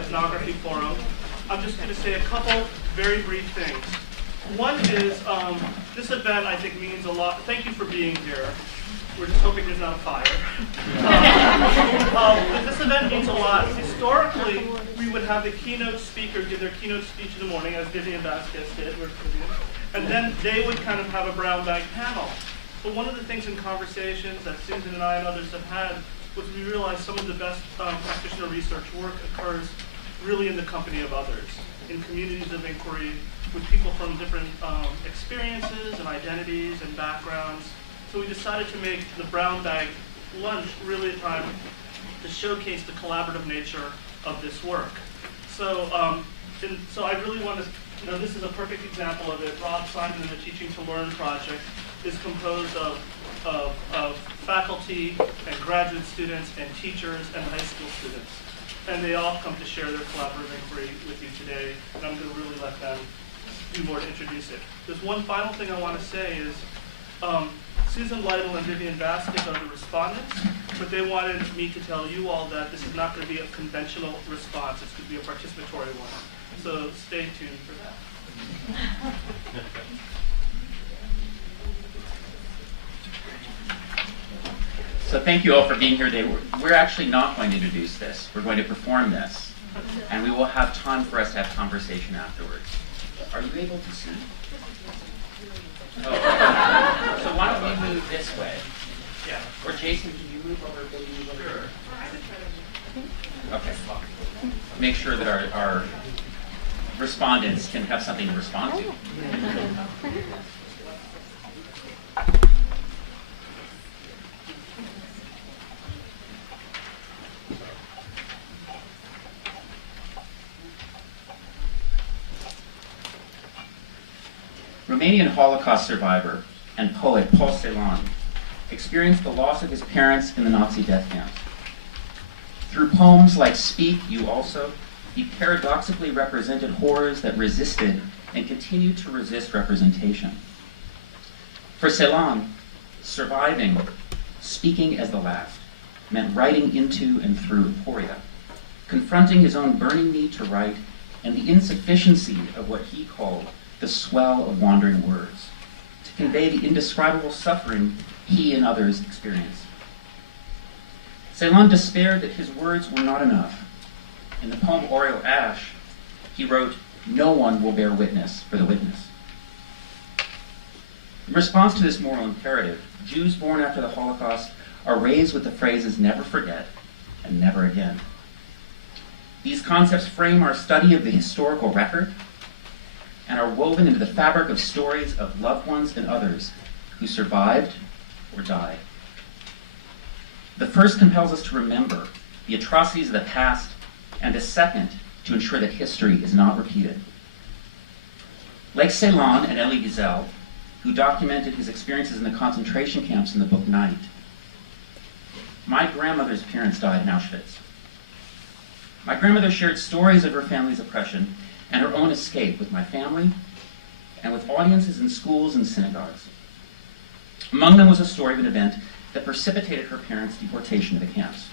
Ethnography Forurm. I'm just going to say a couple very brief things. One is, this event I think means a lot. Thank you for being here. We're just hoping there's not a fire. This event means a lot. Historically, we would have the keynote speaker give their keynote speech in the morning, as Vivian Vasquez did, and then they would kind of have a brown bag panel. But one of the things in conversations that Susan and I and others have had was we realized some of the best practitioner research work occurs really in the company of others, in communities of inquiry, with people from different experiences and identities and backgrounds. So we decided to make the brown bag lunch really a time to showcase the collaborative nature of this work. So, so I really want to, this is a perfect example of it. Rob Simon and the Teaching to Learn project is composed of faculty and graduate students and teachers and high school students. And they all come to share their collaborative inquiry with you today, and I'm going to really let them do more to introduce it. There's one final thing I want to say is, Susan Lytle and Vivian Vasquez are the respondents, but they wanted me to tell you all that this is not going to be a conventional response. It's going to be a participatory one. So stay tuned for that. So thank you all for being here today. We're actually not going to introduce this. We're going to perform this. And we will have time for us to have conversation afterwards. Are you able to see? Oh. So why don't we move this way? Yeah. Or Jason, can you move over? Sure. Okay. Make sure that our respondents can have something to respond to. Romanian Holocaust survivor and poet Paul Celan experienced the loss of his parents in the Nazi death camps. Through poems like Speak, You Also, he paradoxically represented horrors that resisted and continued to resist representation. For Celan, surviving, speaking as the last, meant writing into and through aporia, confronting his own burning need to write and the insufficiency of what he called the swell of wandering words, to convey the indescribable suffering he and others experienced. Celan despaired that his words were not enough. In the poem Oriel Ash, he wrote, "No one will bear witness for the witness." In response to this moral imperative, Jews born after the Holocaust are raised with the phrases "never forget" and "never again." These concepts frame our study of the historical record and are woven into the fabric of stories of loved ones and others who survived or died. The first compels us to remember the atrocities of the past, and the second, to ensure that history is not repeated. Like Celan and Elie Wiesel, who documented his experiences in the concentration camps in the book Night, my grandmother's parents died in Auschwitz. My grandmother shared stories of her family's oppression and her own escape with my family and with audiences in schools and synagogues. Among them was a story of an event that precipitated her parents' deportation to the camps.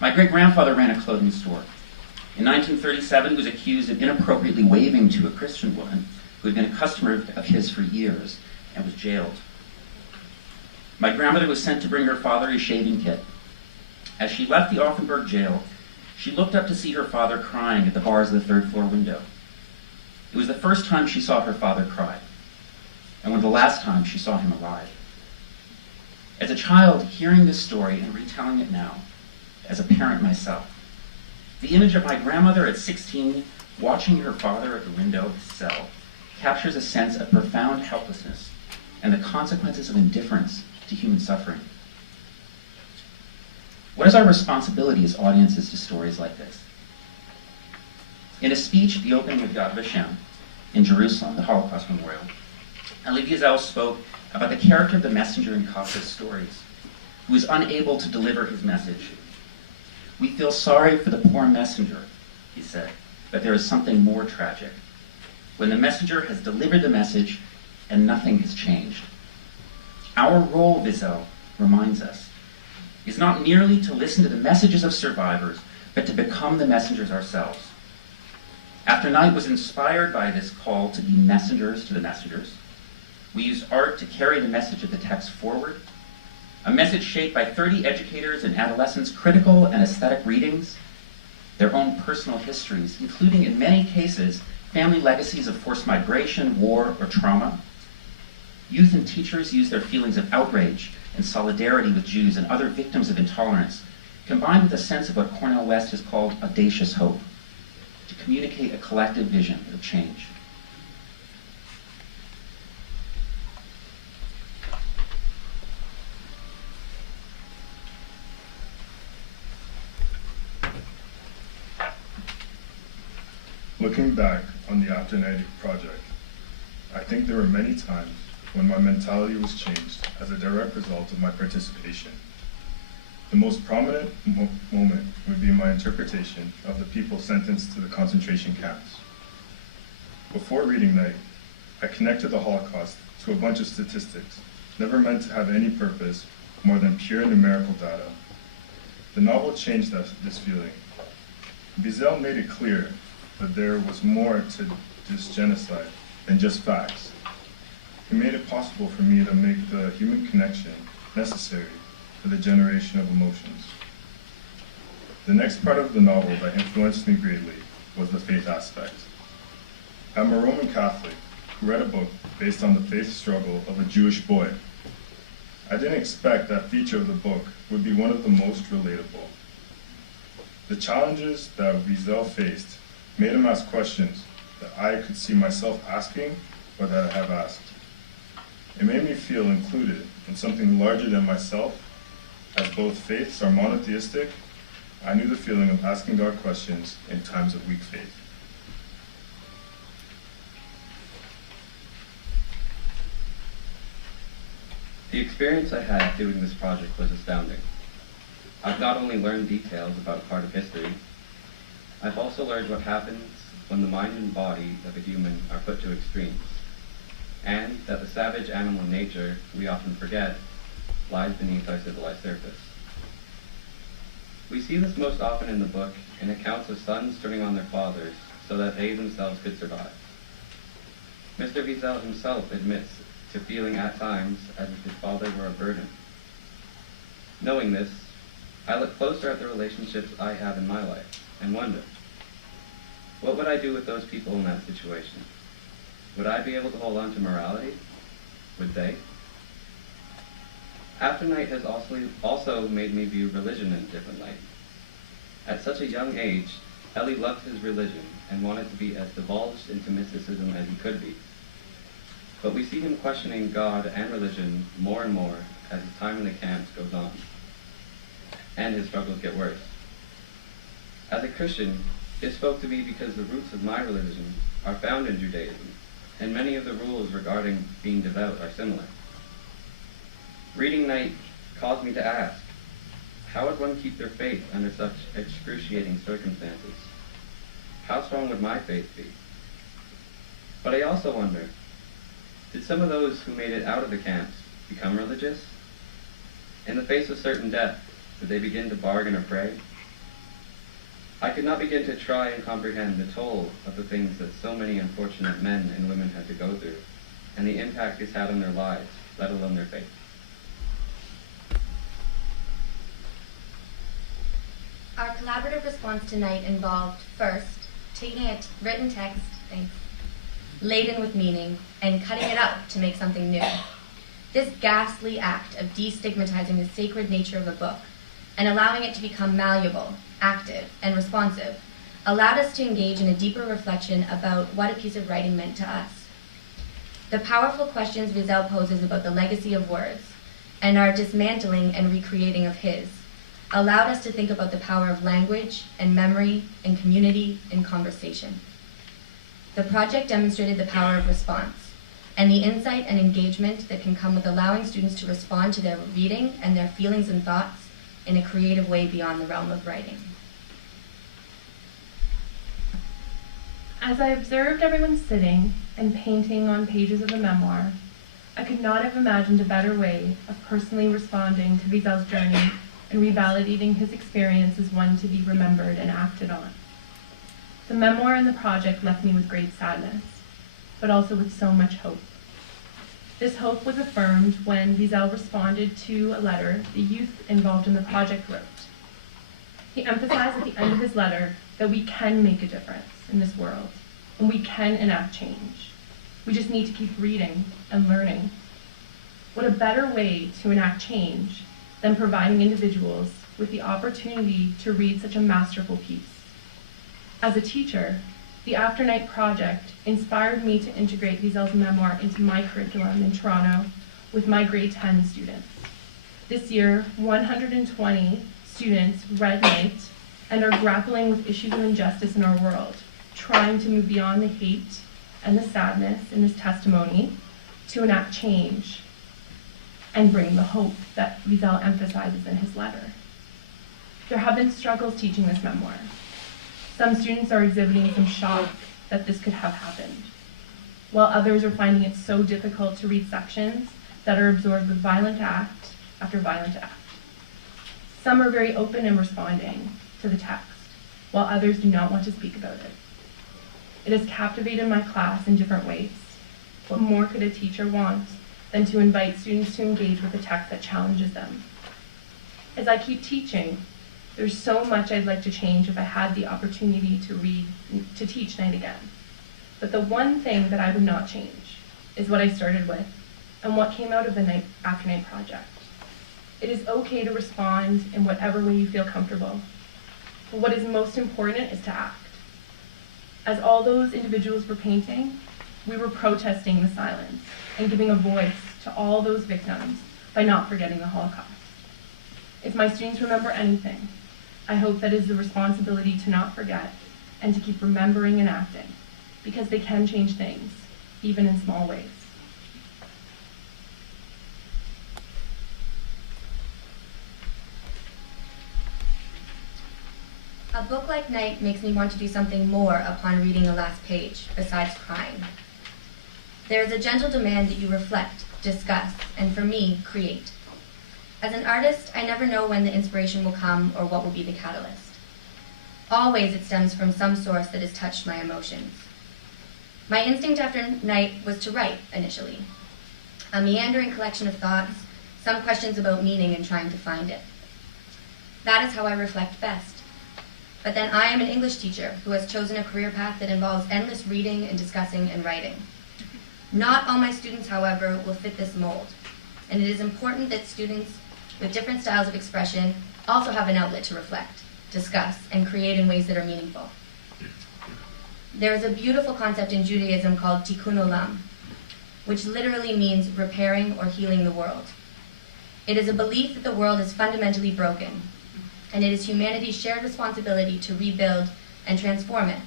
My great-grandfather ran a clothing store. In 1937, he was accused of inappropriately waving to a Christian woman who had been a customer of his for years and was jailed. My grandmother was sent to bring her father a shaving kit. As she left the Offenburg jail, she looked up to see her father crying at the bars of the third-floor window. It was the first time she saw her father cry, and one of the last times she saw him alive. As a child, hearing this story and retelling it now, as a parent myself, the image of my grandmother at 16 watching her father at the window of his cell captures a sense of profound helplessness and the consequences of indifference to human suffering. What is our responsibility as audiences to stories like this? In a speech at the opening of Yad Vashem in Jerusalem, the Holocaust Memorial, Elie Wiesel spoke about the character of the messenger in Kafka's stories, who is unable to deliver his message. "We feel sorry for the poor messenger," he said, "but there is something more tragic. When the messenger has delivered the message and nothing has changed." Our role, Wiesel reminds us, is not merely to listen to the messages of survivors, but to become the messengers ourselves. After Night was inspired by this call to be messengers to the messengers, we used art to carry the message of the text forward, a message shaped by 30 educators and adolescents' critical and aesthetic readings, their own personal histories, including in many cases, family legacies of forced migration, war, or trauma. Youth and teachers used their feelings of outrage and solidarity with Jews and other victims of intolerance, combined with a sense of what Cornel West has called audacious hope, to communicate a collective vision of change. Looking back on the After Night project, I think there were many times when my mentality was changed as a direct result of my participation. The most prominent moment would be my interpretation of the people sentenced to the concentration camps. Before reading Night, I connected the Holocaust to a bunch of statistics, never meant to have any purpose more than pure numerical data. The novel changed this feeling. Wiesel made it clear that there was more to this genocide than just facts. He made it possible for me to make the human connection necessary for the generation of emotions. The next part of the novel that influenced me greatly was the faith aspect. I'm a Roman Catholic who read a book based on the faith struggle of a Jewish boy. I didn't expect that feature of the book would be one of the most relatable. The challenges that Wiesel faced made him ask questions that I could see myself asking or that I have asked. It made me feel included in something larger than myself. As both faiths are monotheistic, I knew the feeling of asking God questions in times of weak faith. The experience I had doing this project was astounding. I've not only learned details about a part of history, I've also learned what happens when the mind and body of a human are put to extremes, and that the savage animal nature we often forget lies beneath our civilized surface. We see this most often in the book in accounts of sons turning on their fathers so that they themselves could survive. Mr. Wiesel himself admits to feeling at times as if his father were a burden. Knowing this, I look closer at the relationships I have in my life and wonder, what would I do with those people in that situation? Would I be able to hold on to morality? Would they? After Night has also made me view religion in a different light. At such a young age, Ellie loved his religion and wanted to be as divulged into mysticism as he could be. But we see him questioning God and religion more and more as his time in the camps goes on, and his struggles get worse. As a Christian, it spoke to me because the roots of my religion are found in Judaism, and many of the rules regarding being devout are similar. Reading Night caused me to ask, how would one keep their faith under such excruciating circumstances? How strong would my faith be? But I also wonder, did some of those who made it out of the camps become religious? In the face of certain death, did they begin to bargain or pray? I could not begin to try and comprehend the toll of the things that so many unfortunate men and women had to go through, and the impact it's had on their lives, let alone their faith. Our collaborative response tonight involved, first, taking a written text, laden with meaning, and cutting it up to make something new. This ghastly act of destigmatizing the sacred nature of a book and allowing it to become malleable, active, and responsive allowed us to engage in a deeper reflection about what a piece of writing meant to us. The powerful questions Wiesel poses about the legacy of words and our dismantling and recreating of his allowed us to think about the power of language and memory and community and conversation. The project demonstrated the power of response and the insight and engagement that can come with allowing students to respond to their reading and their feelings and thoughts in a creative way beyond the realm of writing. As I observed everyone sitting and painting on pages of the memoir, I could not have imagined a better way of personally responding to Wiesel's journey and revalidating his experience as one to be remembered and acted on. The memoir and the project left me with great sadness, but also with so much hope. This hope was affirmed when Wiesel responded to a letter the youth involved in the project wrote. He emphasized at the end of his letter that we can make a difference in this world, and we can enact change. We just need to keep reading and learning. What a better way to enact change than providing individuals with the opportunity to read such a masterful piece. As a teacher, the Afternight project inspired me to integrate Wiesel's memoir into my curriculum in Toronto with my grade 10 students. This year, 120 students read Night and are grappling with issues of injustice in our world, trying to move beyond the hate and the sadness in this testimony to enact change and bring the hope that Wiesel emphasizes in his letter. There have been struggles teaching this memoir. Some students are exhibiting some shock that this could have happened, while others are finding it so difficult to read sections that are absorbed with violent act after violent act. Some are very open in responding to the text, while others do not want to speak about it. It has captivated my class in different ways. What more could a teacher want than to invite students to engage with a text that challenges them? As I keep teaching, there's so much I'd like to change if I had the opportunity to teach Night again. But the one thing that I would not change is what I started with and what came out of the Afternight project. It is okay to respond in whatever way you feel comfortable, but what is most important is to act. As all those individuals were painting, we were protesting the silence and giving a voice to all those victims by not forgetting the Holocaust. If my students remember anything, I hope that is the responsibility to not forget and to keep remembering and acting, because they can change things, even in small ways. A book like Night makes me want to do something more upon reading the last page, besides crying. There is a gentle demand that you reflect, discuss, and for me, create. As an artist, I never know when the inspiration will come or what will be the catalyst. Always it stems from some source that has touched my emotions. My instinct after Night was to write, initially. A meandering collection of thoughts, some questions about meaning and trying to find it. That is how I reflect best. But then I am an English teacher who has chosen a career path that involves endless reading and discussing and writing. Not all my students, however, will fit this mold, and it is important that students with different styles of expression also have an outlet to reflect, discuss, and create in ways that are meaningful. There is a beautiful concept in Judaism called tikkun olam, which literally means repairing or healing the world. It is a belief that the world is fundamentally broken, and it is humanity's shared responsibility to rebuild and transform it.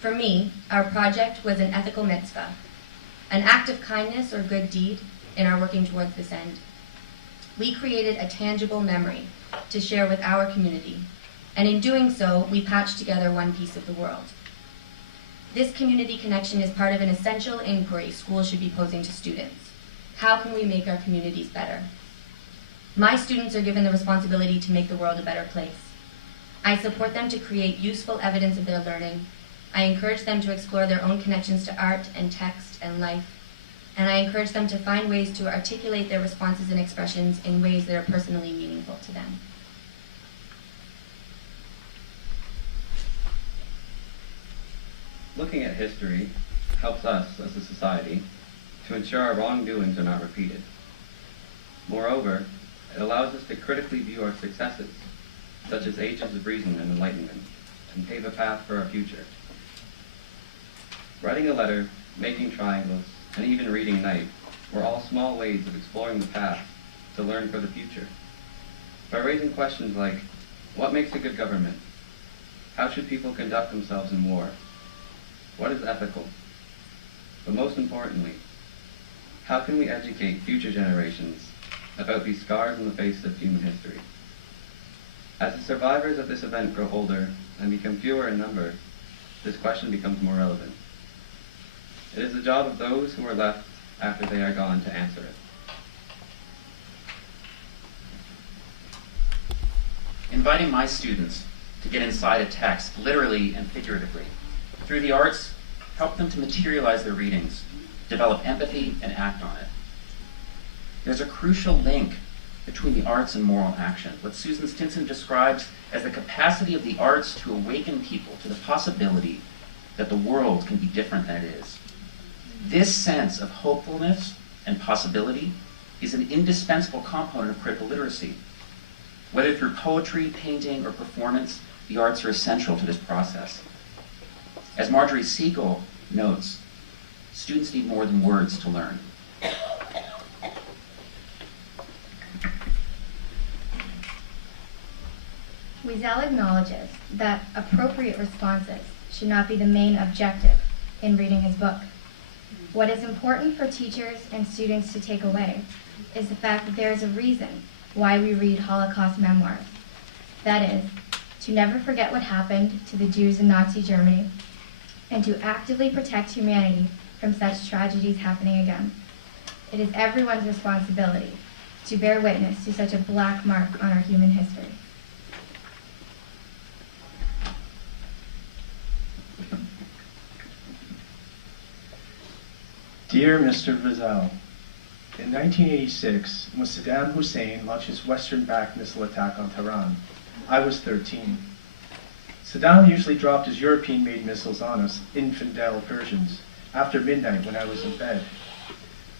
For me, our project was an ethical mitzvah, an act of kindness or good deed in our working towards this end. We created a tangible memory to share with our community, and in doing so, we patched together one piece of the world. This community connection is part of an essential inquiry schools should be posing to students. How can we make our communities better? My students are given the responsibility to make the world a better place. I support them to create useful evidence of their learning. I encourage them to explore their own connections to art and text and life. And I encourage them to find ways to articulate their responses and expressions in ways that are personally meaningful to them. Looking at history helps us, as a society, to ensure our wrongdoings are not repeated. Moreover, it allows us to critically view our successes, such as ages of reason and enlightenment, and pave a path for our future. Writing a letter, making triangles, and even reading Night were all small ways of exploring the path to learn for the future. By raising questions like, what makes a good government? How should people conduct themselves in war? What is ethical? But most importantly, how can we educate future generations about these scars in the face of human history? As the survivors of this event grow older and become fewer in number, this question becomes more relevant. It is the job of those who are left after they are gone to answer it. inviting my students to get inside a text, literally and figuratively. Through the arts, help them to materialize their readings, develop empathy, and act on it. There's a crucial link between the arts and moral action, what Susan Stinson describes as the capacity of the arts to awaken people to the possibility that the world can be different than it is. This sense of hopefulness and possibility is an indispensable component of critical literacy. Whether through poetry, painting, or performance, the arts are essential to this process. As Marjorie Siegel notes, students need more than words to learn. Wiesel acknowledges that appropriate responses should not be the main objective in reading his book. What is important for teachers and students to take away is the fact that there is a reason why we read Holocaust memoirs. That is, to never forget what happened to the Jews in Nazi Germany, and to actively protect humanity from such tragedies happening again. It is everyone's responsibility to bear witness to such a black mark on our human history. Dear Mr. Wiesel, in 1986, when Saddam Hussein launched his Western-backed missile attack on Tehran, I was 13. Saddam usually dropped his European-made missiles on us, infidel Persians, after midnight when I was in bed.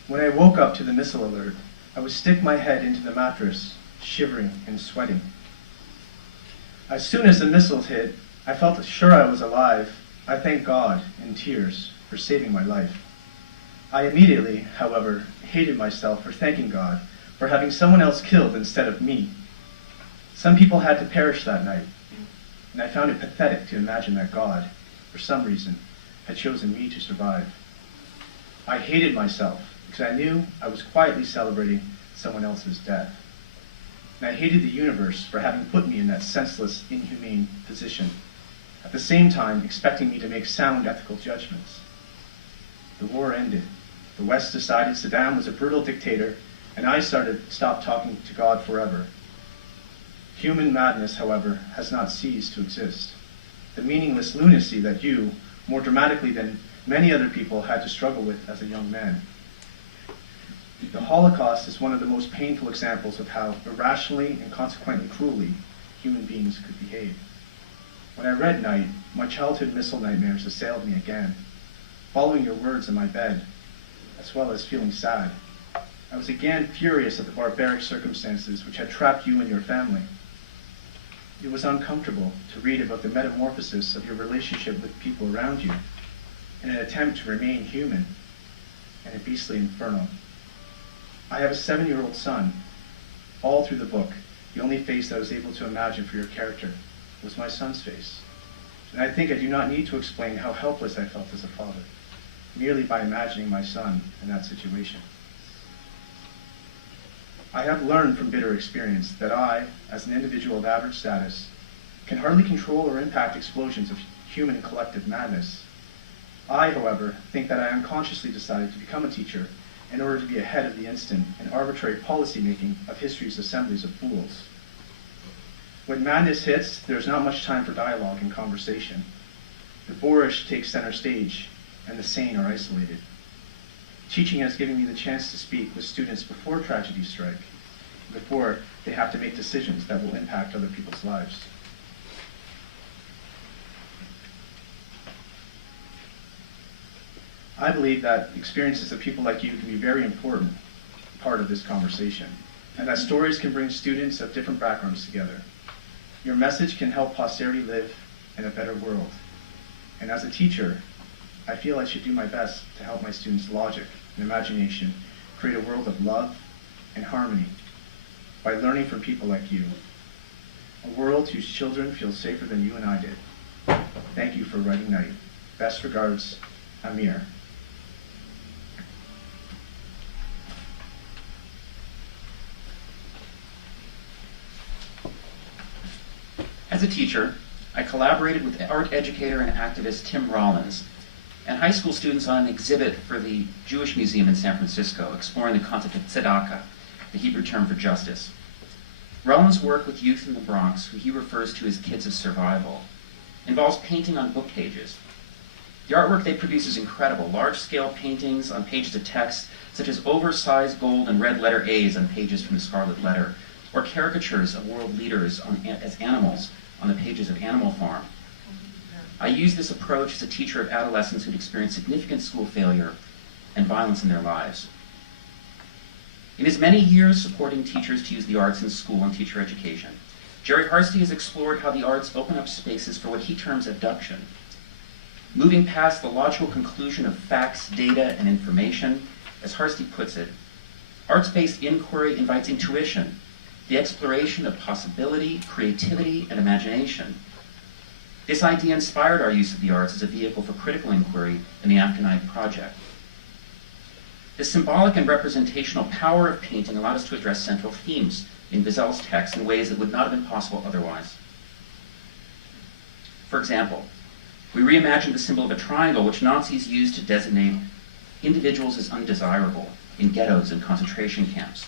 When I woke up to the missile alert, I would stick my head into the mattress, shivering and sweating. As soon as the missiles hit, I felt sure I was alive. I thanked God, in tears, for saving my life. I immediately, however, hated myself for thanking God for having someone else killed instead of me. Some people had to perish that night, and I found it pathetic to imagine that God, for some reason, had chosen me to survive. I hated myself because I knew I was quietly celebrating someone else's death. And I hated the universe for having put me in that senseless, inhumane position, at the same time expecting me to make sound ethical judgments. The war ended. The West decided Saddam was a brutal dictator, and I stopped talking to God forever. Human madness, however, has not ceased to exist. The meaningless lunacy that you, more dramatically than many other people, had to struggle with as a young man. The Holocaust is one of the most painful examples of how irrationally and consequently cruelly human beings could behave. When I read Night, my childhood missile nightmares assailed me again. Following your words in my bed, as well as feeling sad, I was again furious at the barbaric circumstances which had trapped you and your family. It was uncomfortable to read about the metamorphosis of your relationship with people around you in an attempt to remain human in a beastly inferno. I have a 7-year-old son. All through the book, the only face that I was able to imagine for your character was my son's face. And I think I do not need to explain how helpless I felt as a father, merely by imagining my son in that situation. I have learned from bitter experience that I, as an individual of average status, can hardly control or impact explosions of human collective madness. I, however, think that I unconsciously decided to become a teacher in order to be ahead of the instant and arbitrary policy-making of history's assemblies of fools. When madness hits, there's not much time for dialogue and conversation. The boorish take center stage, and the sane are isolated. Teaching has given me the chance to speak with students before tragedies strike, before they have to make decisions that will impact other people's lives. I believe that experiences of people like you can be a very important part of this conversation, and that stories can bring students of different backgrounds together. Your message can help posterity live in a better world. And as a teacher, I feel I should do my best to help my students' logic and imagination create a world of love and harmony by learning from people like you. A world whose children feel safer than you and I did. Thank you for writing Night. Best regards, Amir. As a teacher, I collaborated with art educator and activist Tim Rollins and high school students on an exhibit for the Jewish Museum in San Francisco, exploring the concept of tzedakah, the Hebrew term for justice. Rowan's work with youth in the Bronx, who he refers to as kids of survival, involves painting on book pages. The artwork they produce is incredible, large-scale paintings on pages of text, such as oversized gold and red letter A's on pages from the Scarlet Letter, or caricatures of world leaders as animals on the pages of Animal Farm. I use this approach as a teacher of adolescents who'd experienced significant school failure and violence in their lives. In his many years supporting teachers to use the arts in school and teacher education, Jerry Harsty has explored how the arts open up spaces for what he terms abduction. Moving past the logical conclusion of facts, data, and information, as Harsty puts it, arts-based inquiry invites intuition, the exploration of possibility, creativity, and imagination. This idea inspired our use of the arts as a vehicle for critical inquiry in the After Night project. The symbolic and representational power of painting allowed us to address central themes in Wiesel's text in ways that would not have been possible otherwise. For example, we reimagined the symbol of a triangle which Nazis used to designate individuals as undesirable in ghettos and concentration camps,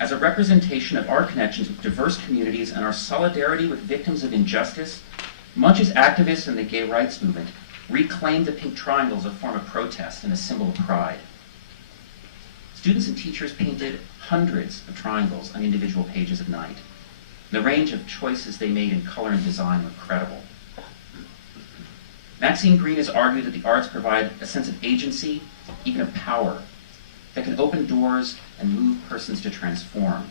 as a representation of our connections with diverse communities and our solidarity with victims of injustice. Munch's activists in the gay rights movement reclaimed the pink triangle as a form of protest and a symbol of pride. Students and teachers painted hundreds of triangles on individual pages of Night. The range of choices they made in color and design were incredible. Maxine Green has argued that the arts provide a sense of agency, even of power, that can open doors and move persons to transform.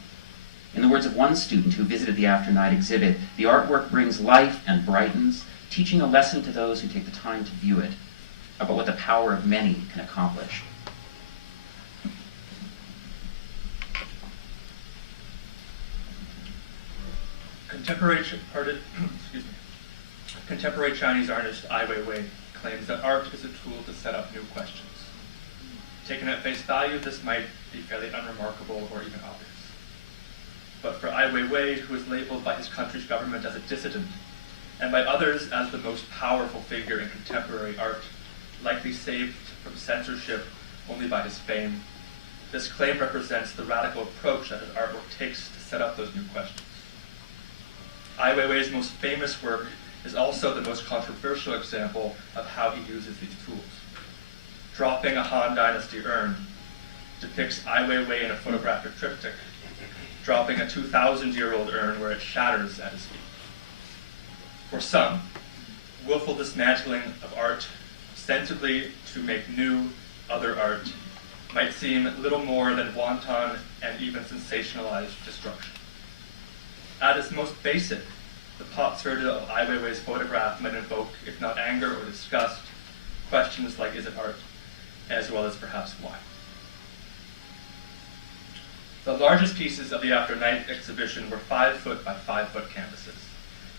In the words of one student who visited the After Night exhibit, the artwork brings life and brightens, teaching a lesson to those who take the time to view it about what the power of many can accomplish. Contemporary Chinese artist Ai Weiwei claims that art is a tool to set up new questions. Taken at face value, this might be fairly unremarkable or even obvious. But for Ai Weiwei, who is labeled by his country's government as a dissident, and by others as the most powerful figure in contemporary art, likely saved from censorship only by his fame, this claim represents the radical approach that his artwork takes to set up those new questions. Ai Weiwei's most famous work is also the most controversial example of how he uses these tools. Dropping a Han Dynasty urn depicts Ai Weiwei in a photographic triptych, dropping a 2,000-year-old urn where it shatters at his feet. For some, willful dismantling of art, ostensibly to make new, other art, might seem little more than wanton and even sensationalized destruction. At its most basic, the potsherd of Ai Weiwei's photograph might invoke, if not anger or disgust, questions like, is it art, as well as perhaps why. The largest pieces of the After Night exhibition were 5-foot by 5-foot canvases,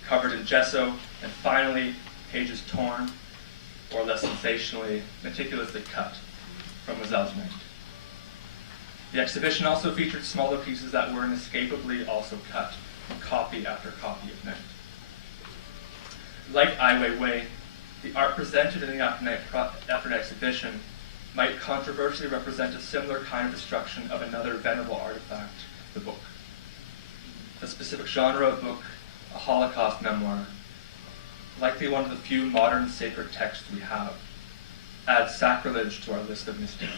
covered in gesso, and finally, pages torn, or less sensationally, meticulously cut from Wiesel's Night. The exhibition also featured smaller pieces that were inescapably also cut, copy after copy of Night. Like Ai Weiwei, the art presented in the After Night exhibition might controversially represent a similar kind of destruction of another venerable artifact, the book. The specific genre of book, a Holocaust memoir, likely one of the few modern sacred texts we have, adds sacrilege to our list of misdeeds.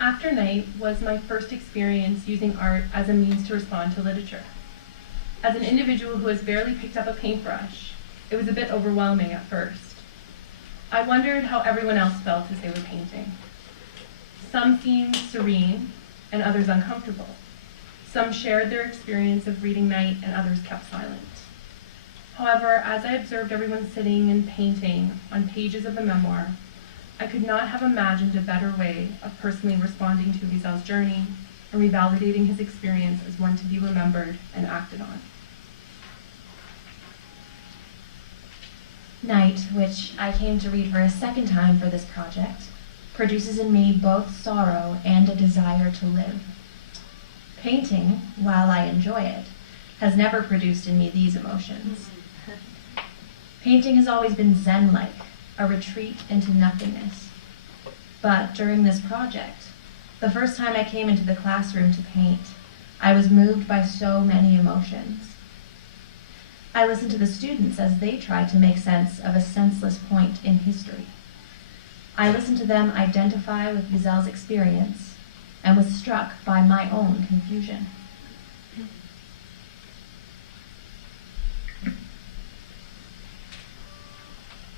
After Night was my first experience using art as a means to respond to literature. As an individual who has barely picked up a paintbrush, it was a bit overwhelming at first. I wondered how everyone else felt as they were painting. Some seemed serene and others uncomfortable. Some shared their experience of reading Night and others kept silent. However, as I observed everyone sitting and painting on pages of the memoir, I could not have imagined a better way of personally responding to Wiesel's journey and revalidating his experience as one to be remembered and acted on. Night, which I came to read for a second time for this project, produces in me both sorrow and a desire to live. Painting, while I enjoy it, has never produced in me these emotions. Painting has always been Zen-like, a retreat into nothingness. But during this project, the first time I came into the classroom to paint, I was moved by so many emotions. I listened to the students as they tried to make sense of a senseless point in history. I listened to them identify with Wiesel's experience and was struck by my own confusion.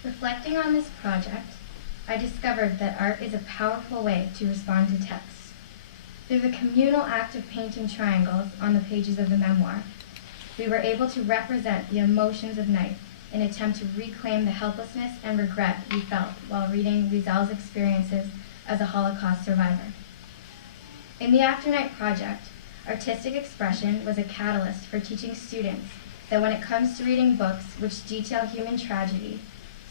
Reflecting on this project, I discovered that art is a powerful way to respond to text. Through the communal act of painting triangles on the pages of the memoir, we were able to represent the emotions of night in an attempt to reclaim the helplessness and regret we felt while reading Wiesel's experiences as a Holocaust survivor. In the After Night project, artistic expression was a catalyst for teaching students that when it comes to reading books which detail human tragedy,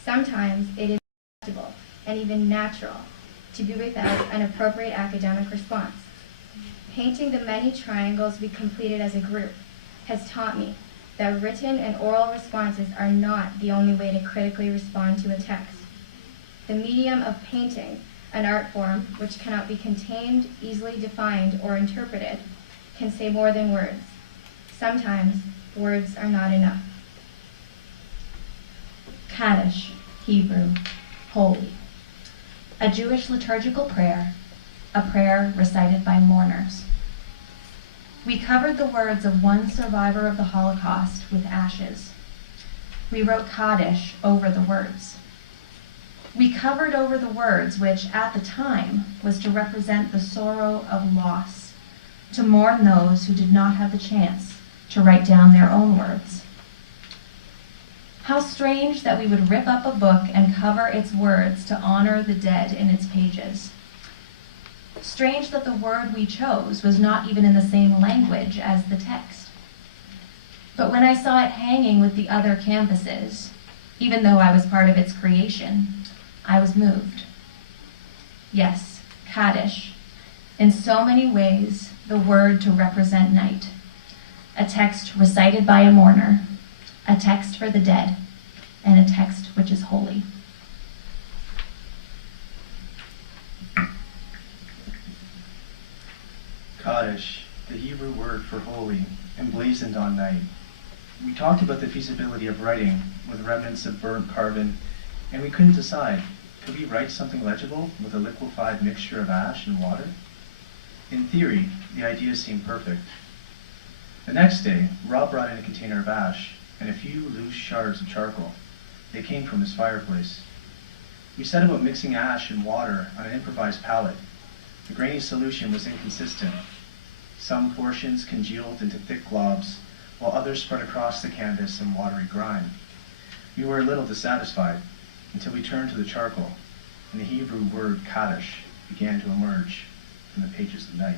sometimes it is acceptable and even natural to be without an appropriate academic response. Painting the many triangles we completed as a group has taught me that written and oral responses are not the only way to critically respond to a text. The medium of painting, an art form which cannot be contained, easily defined, or interpreted, can say more than words. Sometimes words are not enough. Kaddish, Hebrew, holy. A Jewish liturgical prayer, a prayer recited by mourners. We covered the words of one survivor of the Holocaust with ashes. We wrote Kaddish over the words. We covered over the words, which at the time was to represent the sorrow of loss, to mourn those who did not have the chance to write down their own words. How strange that we would rip up a book and cover its words to honor the dead in its pages. Strange that the word we chose was not even in the same language as the text. But when I saw it hanging with the other canvases, even though I was part of its creation, I was moved. Yes, Kaddish, in so many ways, the word to represent night. A text recited by a mourner, a text for the dead, and a text which is holy. Kaddish, the Hebrew word for holy, emblazoned on night. We talked about the feasibility of writing with remnants of burnt carbon, and we couldn't decide. Could we write something legible with a liquefied mixture of ash and water? In theory, the idea seemed perfect. The next day, Rob brought in a container of ash and a few loose shards of charcoal. They came from his fireplace. We set about mixing ash and water on an improvised palette. The grainy solution was inconsistent. Some portions congealed into thick globs, while others spread across the canvas in watery grime. We were a little dissatisfied until we turned to the charcoal, and the Hebrew word Kaddish began to emerge from the pages of night.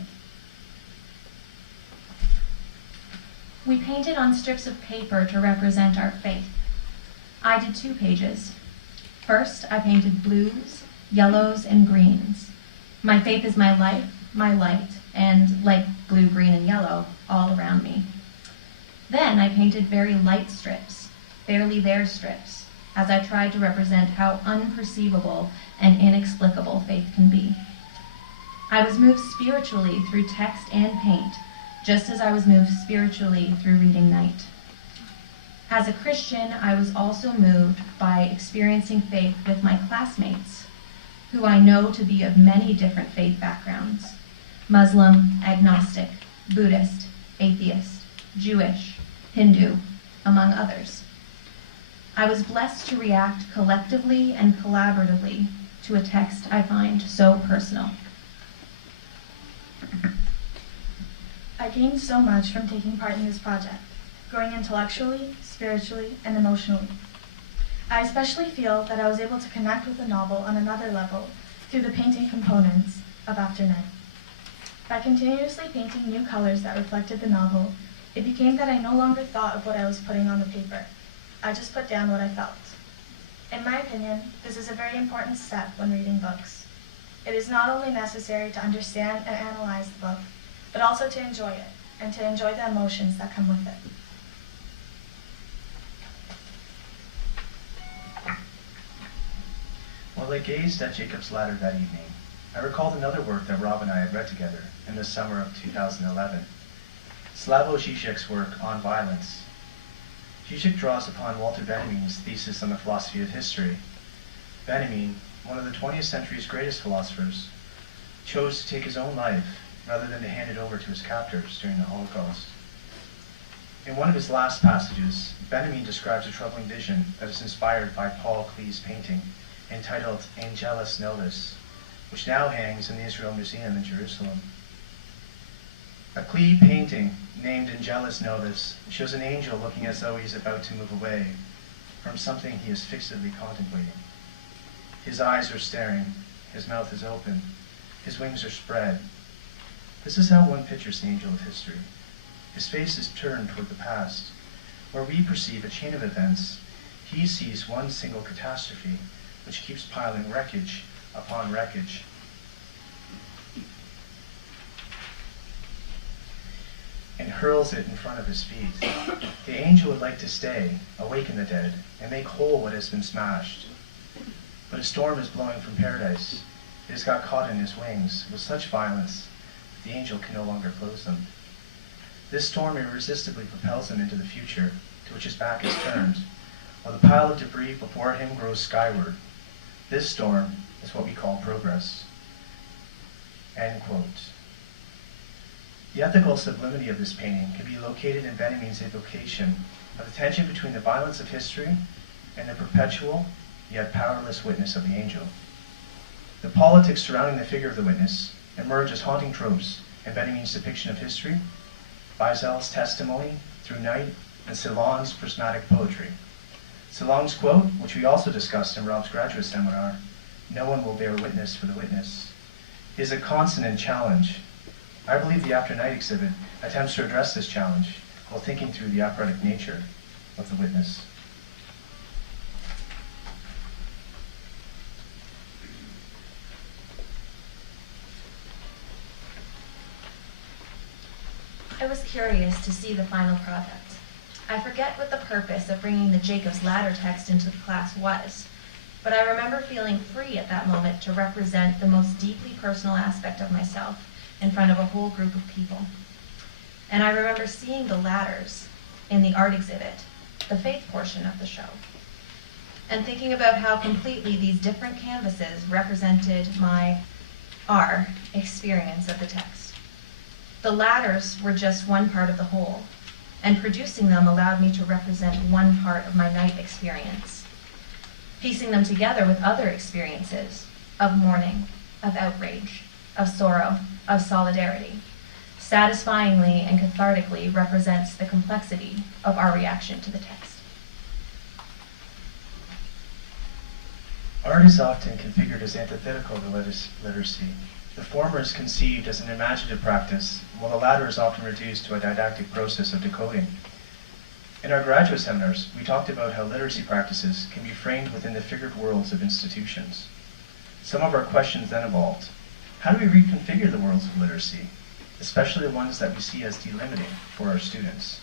We painted on strips of paper to represent our faith. I did 2 pages. First, I painted blues, yellows, and greens. My faith is my life, my light, and like blue, green, and yellow, all around me. Then I painted very light strips, barely there strips, as I tried to represent how unperceivable and inexplicable faith can be. I was moved spiritually through text and paint, just as I was moved spiritually through reading night. As a Christian, I was also moved by experiencing faith with my classmates, who I know to be of many different faith backgrounds: Muslim, agnostic, Buddhist, atheist, Jewish, Hindu, among others. I was blessed to react collectively and collaboratively to a text I find so personal. I gained so much from taking part in this project, growing intellectually, spiritually, and emotionally. I especially feel that I was able to connect with the novel on another level through the painting components of After Night. By continuously painting new colors that reflected the novel, it became that I no longer thought of what I was putting on the paper. I just put down what I felt. In my opinion, this is a very important step when reading books. It is not only necessary to understand and analyze the book, but also to enjoy it, and to enjoy the emotions that come with it. While I gazed at Jacob's ladder that evening, I recalled another work that Rob and I had read together in the summer of 2011, Slavoj Žižek's work on violence. Žižek draws upon Walter Benjamin's thesis on the philosophy of history. Benjamin, one of the 20th century's greatest philosophers, chose to take his own life rather than to hand it over to his captors during the Holocaust. In one of his last passages, Benjamin describes a troubling vision that is inspired by Paul Klee's painting entitled Angelus Novus, which now hangs in the Israel Museum in Jerusalem. A Klee painting named Angelus Novus shows an angel looking as though he's about to move away from something he is fixedly contemplating. His eyes are staring, his mouth is open, his wings are spread. This is how one pictures the angel of history. His face is turned toward the past. Where we perceive a chain of events, he sees one single catastrophe which keeps piling wreckage upon wreckage. And hurls it in front of his feet. The angel would like to stay, awaken the dead, and make whole what has been smashed. But a storm is blowing from paradise. It has got caught in his wings with such violence that the angel can no longer close them. This storm irresistibly propels him into the future, to which his back is turned, while the pile of debris before him grows skyward. This storm is what we call progress. End quote. The ethical sublimity of this painting can be located in Benjamin's evocation of the tension between the violence of history and the perpetual, yet powerless witness of the angel. The politics surrounding the figure of the witness emerge as haunting tropes in Benjamin's depiction of history, Baizel's testimony through night, and Ceylon's prismatic poetry. Ceylon's quote, which we also discussed in Rob's graduate seminar, "No one will bear witness for the witness," is a consonant challenge. I believe the After Night exhibit attempts to address this challenge while thinking through the operatic nature of the witness. I was curious to see the final product. I forget what the purpose of bringing the Jacob's Ladder text into the class was, but I remember feeling free at that moment to represent the most deeply personal aspect of myself in front of a whole group of people. And I remember seeing the ladders in the art exhibit, the faith portion of the show, and thinking about how completely these different canvases represented our experience of the text. The ladders were just one part of the whole, and producing them allowed me to represent one part of my night experience, piecing them together with other experiences of mourning, of outrage, of sorrow, of solidarity, satisfyingly and cathartically represents the complexity of our reaction to the text. Art is often configured as antithetical to literacy. The former is conceived as an imaginative practice, while the latter is often reduced to a didactic process of decoding. In our graduate seminars, we talked about how literacy practices can be framed within the figured worlds of institutions. Some of our questions then evolved. How do we reconfigure the worlds of literacy, especially the ones that we see as delimiting for our students?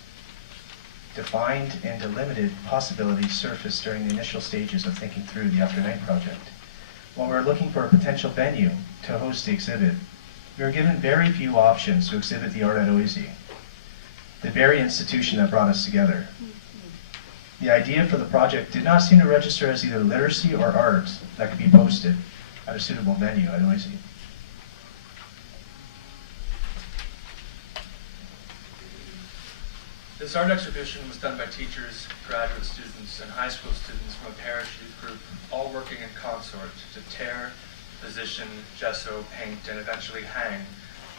Defined and delimited possibilities surfaced during the initial stages of thinking through the After Night project. While we were looking for a potential venue to host the exhibit, we were given very few options to exhibit the art at OISE, the very institution that brought us together. The idea for the project did not seem to register as either literacy or art that could be posted at a suitable venue at OISE. This art exhibition was done by teachers, graduate students, and high school students from a parish youth group, all working in consort to tear, position, gesso, paint, and eventually hang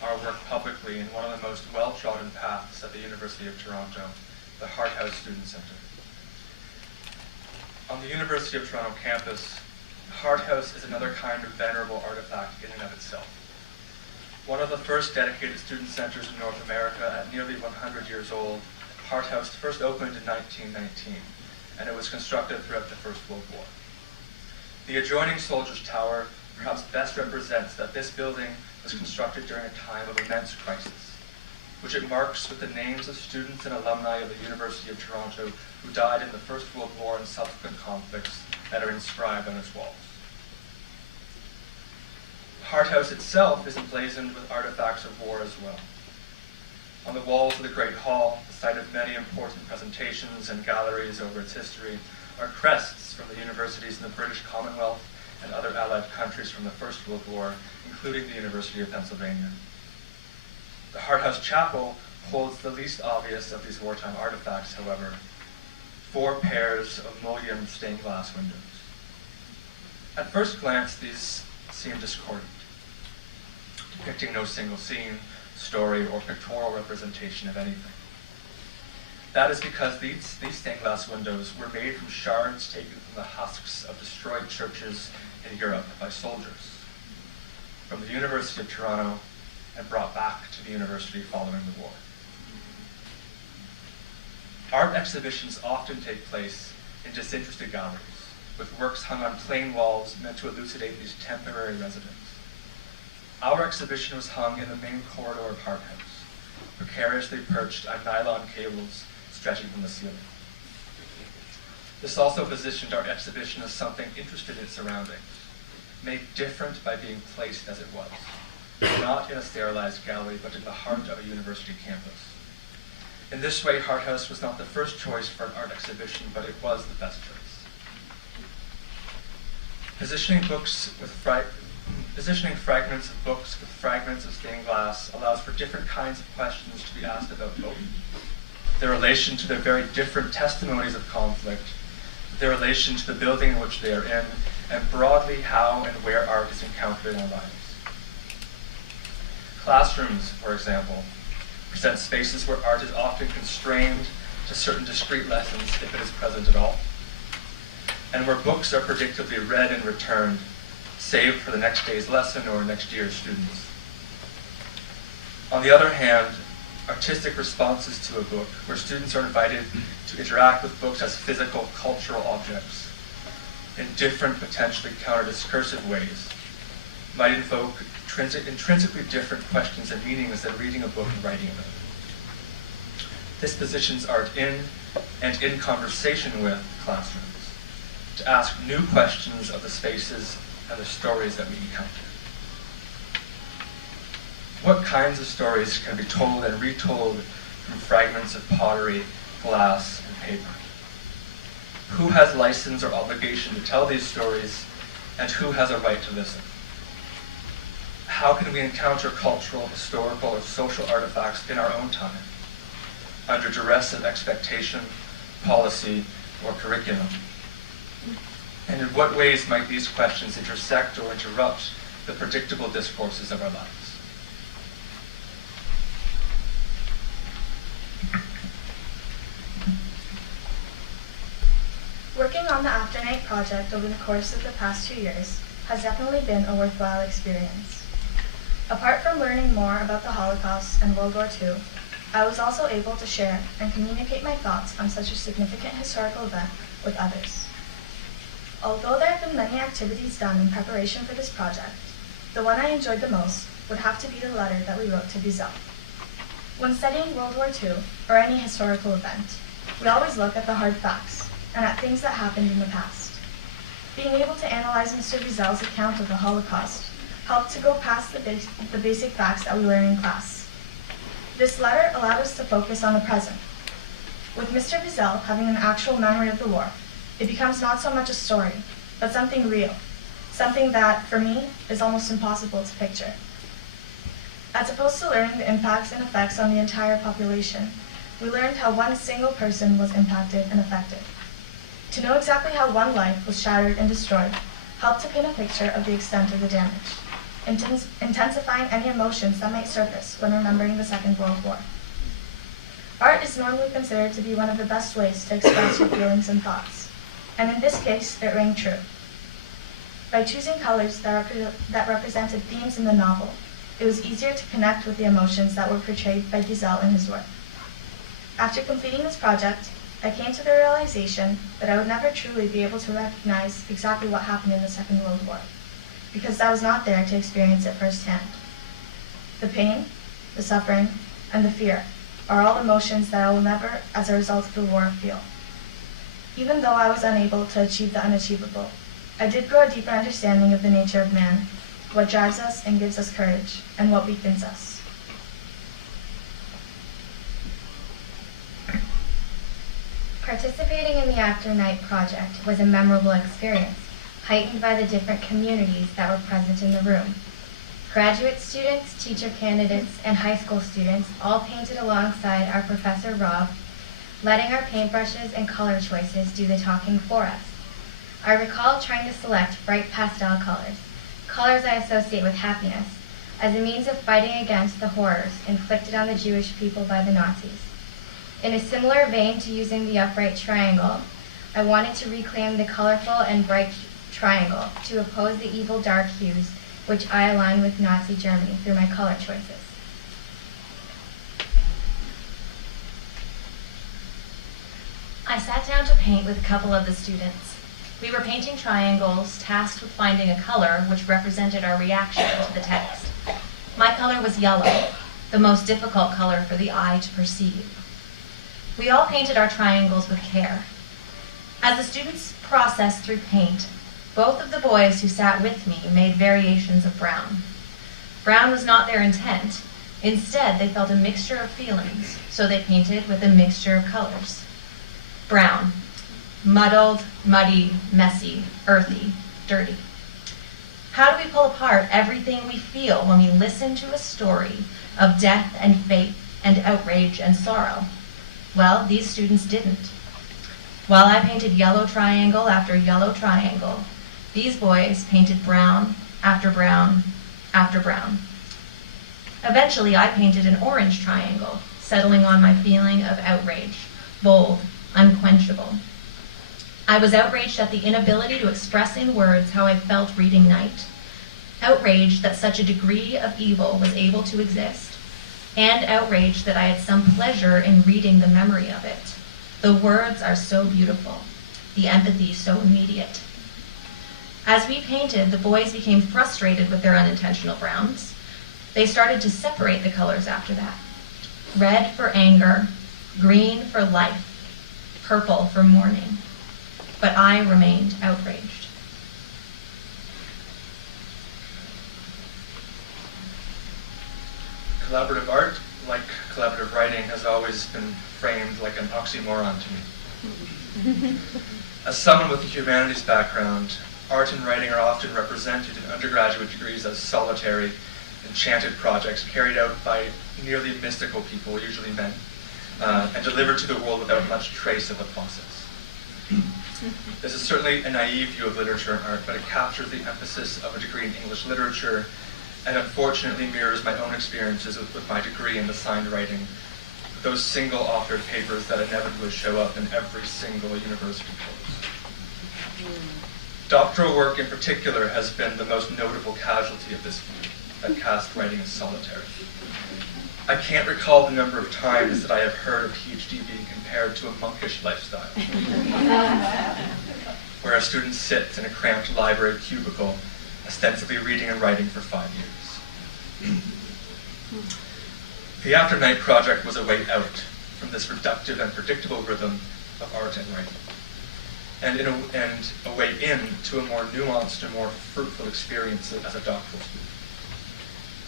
our work publicly in one of the most well-trodden paths at the University of Toronto, the Hart House Student Centre. On the University of Toronto campus, Hart House is another kind of venerable artifact in and of itself. One of the first dedicated student centers in North America, at nearly 100 years old, Hart House first opened in 1919, and it was constructed throughout the First World War. The adjoining Soldiers' Tower perhaps best represents that this building was constructed during a time of immense crisis, which it marks with the names of students and alumni of the University of Toronto who died in the First World War and subsequent conflicts that are inscribed on its walls. Harthouse itself is emblazoned with artifacts of war as well. On the walls of the Great Hall, the site of many important presentations and galleries over its history, are crests from the universities in the British Commonwealth and other allied countries from the First World War, including the University of Pennsylvania. The Harthouse Chapel holds the least obvious of these wartime artifacts, however, 4 pairs of mullioned stained glass windows. At first glance, these seem discordant, depicting no single scene, story, or pictorial representation of anything. That is because these stained glass windows were made from shards taken from the husks of destroyed churches in Europe by soldiers from the University of Toronto and brought back to the university following the war. Art exhibitions often take place in disinterested galleries, with works hung on plain walls meant to elucidate these temporary residents. Our exhibition was hung in the main corridor of Harthouse, precariously perched on nylon cables stretching from the ceiling. This also positioned our exhibition as something interested in its surroundings, made different by being placed as it was, not in a sterilized gallery, but in the heart of a university campus. In this way, Harthouse was not the first choice for an art exhibition, but it was the best choice. Positioning fragments of books with fragments of stained glass allows for different kinds of questions to be asked about both. Their relation to their very different testimonies of conflict, their relation to the building in which they are in, and broadly how and where art is encountered in our lives. Classrooms, for example, present spaces where art is often constrained to certain discrete lessons if it is present at all, and where books are predictably read and returned, saved for the next day's lesson or next year's students. On the other hand, artistic responses to a book, where students are invited to interact with books as physical, cultural objects in different, potentially counter-discursive ways, might invoke intrinsically different questions and meanings than reading a book and writing about it. This positions art in and in conversation with classrooms, to ask new questions of the spaces and the stories that we encounter. What kinds of stories can be told and retold from fragments of pottery, glass, and paper? Who has license or obligation to tell these stories, and who has a right to listen? How can we encounter cultural, historical, or social artifacts in our own time, under duress of expectation, policy, or curriculum? And in what ways might these questions intersect or interrupt the predictable discourses of our lives? Working on the After Night project over the course of the past 2 years has definitely been a worthwhile experience. Apart from learning more about the Holocaust and World War II, I was also able to share and communicate my thoughts on such a significant historical event with others. Although there have been many activities done in preparation for this project, the one I enjoyed the most would have to be the letter that we wrote to Wiesel. When studying World War II, or any historical event, we always look at the hard facts and at things that happened in the past. Being able to analyze Mr. Wiesel's account of the Holocaust helped to go past the basic facts that we learn in class. This letter allowed us to focus on the present. With Mr. Wiesel having an actual memory of the war, it becomes not so much a story, but something real, something that, for me, is almost impossible to picture. As opposed to learning the impacts and effects on the entire population, we learned how one single person was impacted and affected. To know exactly how one life was shattered and destroyed helped to paint a picture of the extent of the damage, intensifying any emotions that might surface when remembering the Second World War. Art is normally considered to be one of the best ways to express your feelings and thoughts, and in this case, it rang true. By choosing colors that represented themes in the novel, it was easier to connect with the emotions that were portrayed by Wiesel in his work. After completing this project, I came to the realization that I would never truly be able to recognize exactly what happened in the Second World War, because I was not there to experience it firsthand. The pain, the suffering, and the fear are all emotions that I will never, as a result of the war, feel. Even though I was unable to achieve the unachievable, I did grow a deeper understanding of the nature of man, what drives us and gives us courage, and what weakens us. Participating in the After Night project was a memorable experience, heightened by the different communities that were present in the room. Graduate students, teacher candidates, and high school students all painted alongside our Professor Rob, letting our paintbrushes and color choices do the talking for us. I recall trying to select bright pastel colors, colors I associate with happiness, as a means of fighting against the horrors inflicted on the Jewish people by the Nazis. In a similar vein to using the upright triangle, I wanted to reclaim the colorful and bright triangle to oppose the evil dark hues which I aligned with Nazi Germany through my color choices. I sat down to paint with a couple of the students. We were painting triangles, tasked with finding a color which represented our reaction to the text. My color was yellow, the most difficult color for the eye to perceive. We all painted our triangles with care. As the students processed through paint, both of the boys who sat with me made variations of brown. Brown was not their intent. Instead, they felt a mixture of feelings, so they painted with a mixture of colors. Brown, muddled, muddy, messy, earthy, dirty. How do we pull apart everything we feel when we listen to a story of death and faith and outrage and sorrow? Well, these students didn't. While I painted yellow triangle after yellow triangle, these boys painted brown after brown after brown. Eventually, I painted an orange triangle, settling on my feeling of outrage, bold, unquenchable. I was outraged at the inability to express in words how I felt reading Night, outraged that such a degree of evil was able to exist, and outraged that I had some pleasure in reading the memory of it. The words are so beautiful, the empathy so immediate. As we painted, the boys became frustrated with their unintentional browns. They started to separate the colors after that. Red for anger, green for life, purple for mourning. But I remained outraged. Collaborative art, like collaborative writing, has always been framed like an oxymoron to me. As someone with a humanities background, art and writing are often represented in undergraduate degrees as solitary, enchanted projects carried out by nearly mystical people, usually men, and delivered to the world without much trace of the process. This is certainly a naive view of literature and art, but it captures the emphasis of a degree in English literature and unfortunately mirrors my own experiences with my degree in assigned writing, those single authored papers that inevitably show up in every single university course. Doctoral work in particular has been the most notable casualty of this view, that cast writing as solitary. I can't recall the number of times that I have heard a PhD being compared to a monkish lifestyle, where a student sits in a cramped library cubicle, ostensibly reading and writing for 5 years. The After Night project was a way out from this reductive and predictable rhythm of art and writing, and a way in to a more nuanced and more fruitful experience as a doctoral student.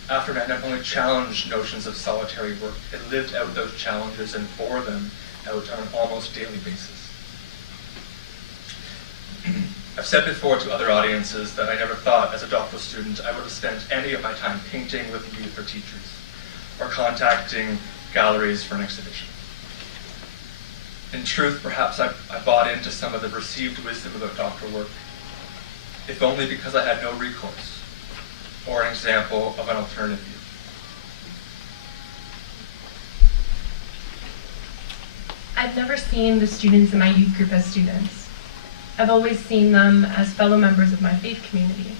After Night not only challenged notions of solitary work, it lived out those challenges and bore them out on an almost daily basis. I've said before to other audiences that I never thought as a doctoral student I would have spent any of my time painting with youth or teachers, or contacting galleries for an exhibition. In truth, perhaps I bought into some of the received wisdom about doctoral work, if only because I had no recourse, or an example of an alternative view. I've never seen the students in my youth group as students. I've always seen them as fellow members of my faith community.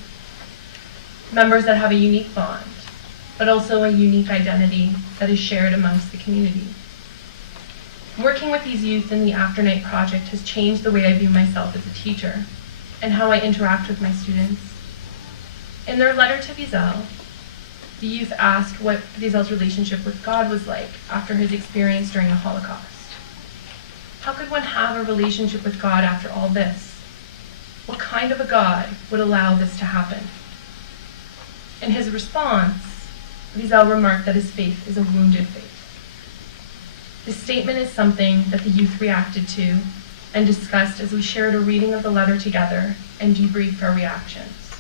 Members that have a unique bond, but also a unique identity that is shared amongst the community. Working with these youth in the After Night project has changed the way I view myself as a teacher and how I interact with my students. In their letter to Wiesel, the youth asked what Wiesel's relationship with God was like after his experience during the Holocaust. How could one have a relationship with God after all this? What kind of a God would allow this to happen? In his response, Wiesel remarked that his faith is a wounded faith. This statement is something that the youth reacted to and discussed as we shared a reading of the letter together and debriefed our reactions.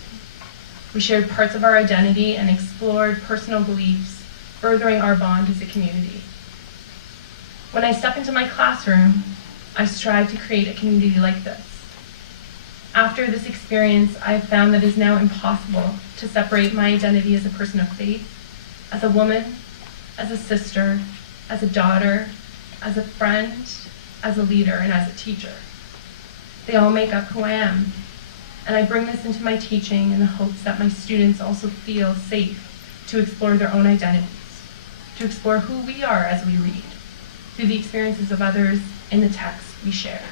We shared parts of our identity and explored personal beliefs, furthering our bond as a community. When I step into my classroom, I strive to create a community like this. After this experience, I have found that it is now impossible to separate my identity as a person of faith, as a woman, as a sister, as a daughter, as a friend, as a leader, and as a teacher. They all make up who I am, and I bring this into my teaching in the hopes that my students also feel safe to explore their own identities, to explore who we are as we read, through the experiences of others in the texts we share.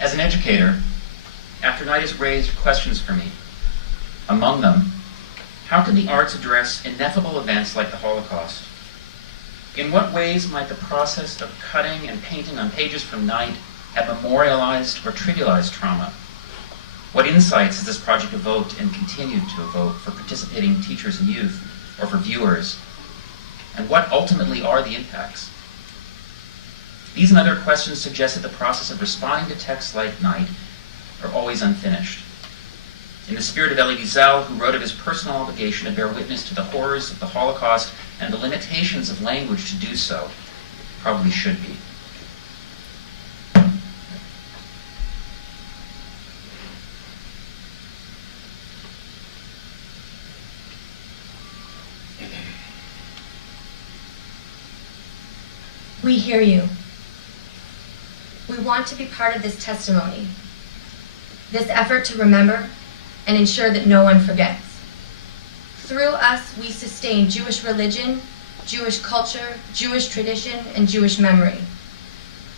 As an educator, after night has raised questions for me. Among them, how can the arts address ineffable events like the Holocaust? In what ways might the process of cutting and painting on pages from Night have memorialized or trivialized trauma? What insights has this project evoked and continued to evoke for participating teachers and youth, or for viewers? And what ultimately are the impacts? These and other questions suggest that the process of responding to texts like Night are always unfinished. In the spirit of Elie Wiesel, who wrote of his personal obligation to bear witness to the horrors of the Holocaust and the limitations of language to do so, probably should be. We hear you. We want to be part of this testimony, this effort to remember and ensure that no one forgets. Through us, we sustain Jewish religion, Jewish culture, Jewish tradition, and Jewish memory,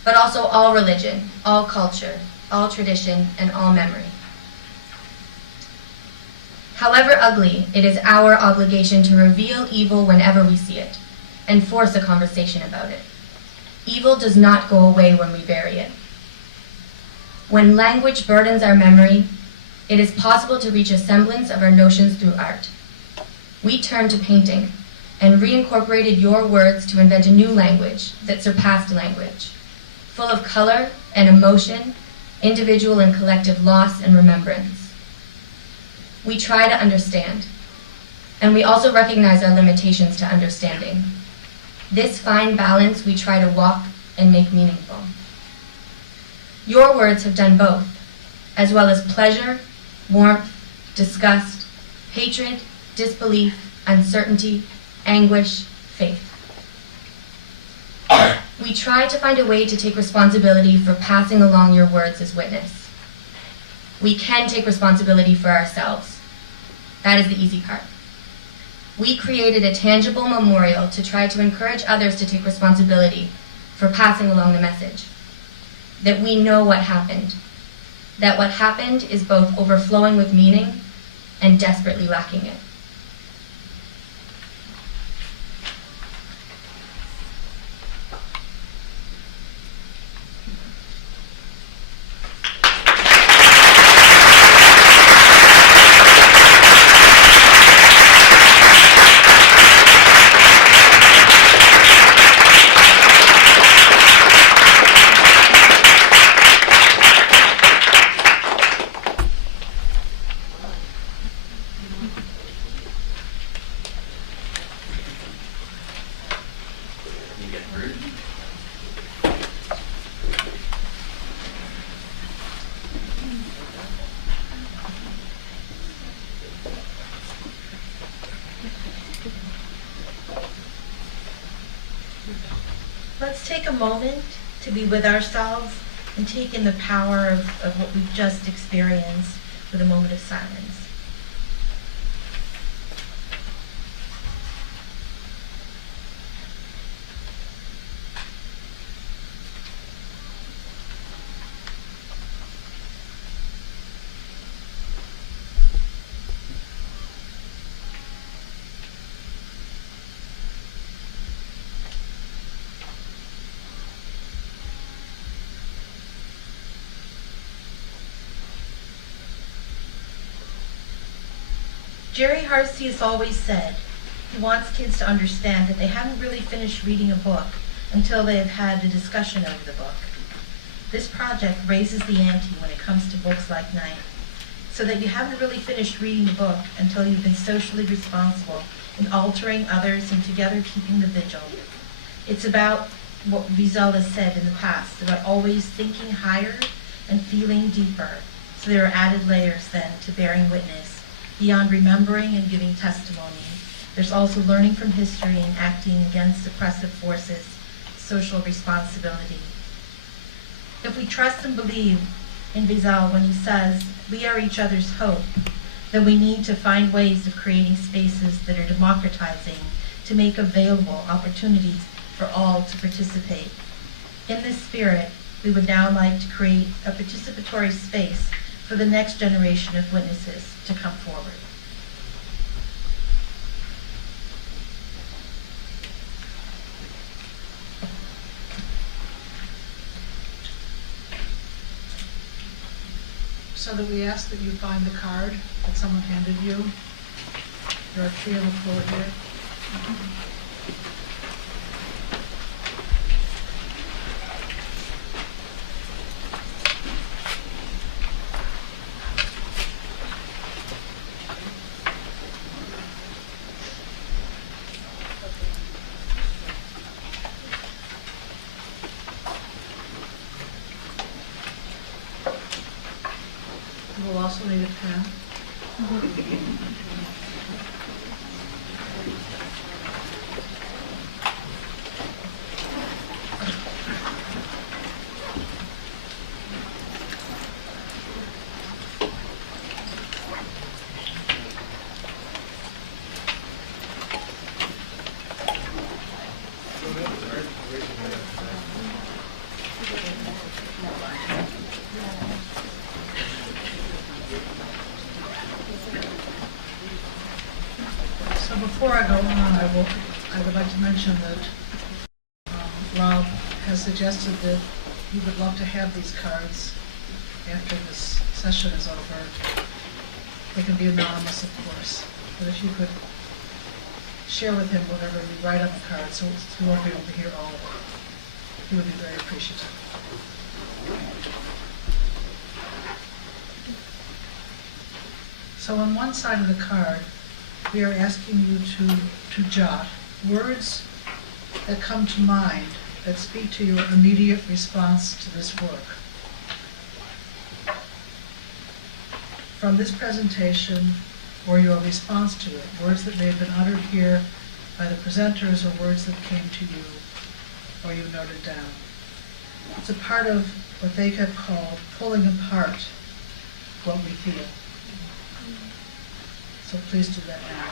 but also all religion, all culture, all tradition, and all memory. However ugly, it is our obligation to reveal evil whenever we see it and force a conversation about it. Evil does not go away when we bury it. When language burdens our memory, it is possible to reach a semblance of our notions through art. We turned to painting and reincorporated your words to invent a new language that surpassed language, full of color and emotion, individual and collective loss and remembrance. We try to understand, and we also recognize our limitations to understanding. This fine balance we try to walk and make meaningful. Your words have done both, as well as pleasure, warmth, disgust, hatred, disbelief, uncertainty, anguish, faith. We try to find a way to take responsibility for passing along your words as witness. We can take responsibility for ourselves. That is the easy part. We created a tangible memorial to try to encourage others to take responsibility for passing along the message. That we know what happened. That what happened is both overflowing with meaning and desperately lacking it. Let's take a moment to be with ourselves and take in the power of what we've just experienced with a moment of silence. Jerry Harsius always said he wants kids to understand that they haven't really finished reading a book until they have had a discussion over the book. This project raises the ante when it comes to books like Night, so that you haven't really finished reading the book until you've been socially responsible in altering others and together keeping the vigil. It's about what Wiesel has said in the past, about always thinking higher and feeling deeper. So there are added layers then to bearing witness. Beyond remembering and giving testimony, there's also learning from history and acting against oppressive forces, social responsibility. If we trust and believe in Wiesel when he says, we are each other's hope, then we need to find ways of creating spaces that are democratizing to make available opportunities for all to participate. In this spirit, we would now like to create a participatory space for the next generation of witnesses to come forward. So that we ask that you find the card that someone handed you. There are 3 on the floor here. You will also need a pen. So before I go on, I would like to mention that Rob has suggested that he would love to have these cards after this session is over. They can be anonymous, of course, but if you could share with him whatever you write on the card so he won't be able to hear all of it, he would be very appreciative. So on one side of the card, we are asking you to jot words that come to mind that speak to your immediate response to this work. From this presentation or your response to it, words that may have been uttered here by the presenters or words that came to you or you noted down. It's a part of what they have called pulling apart what we feel. So please do that now.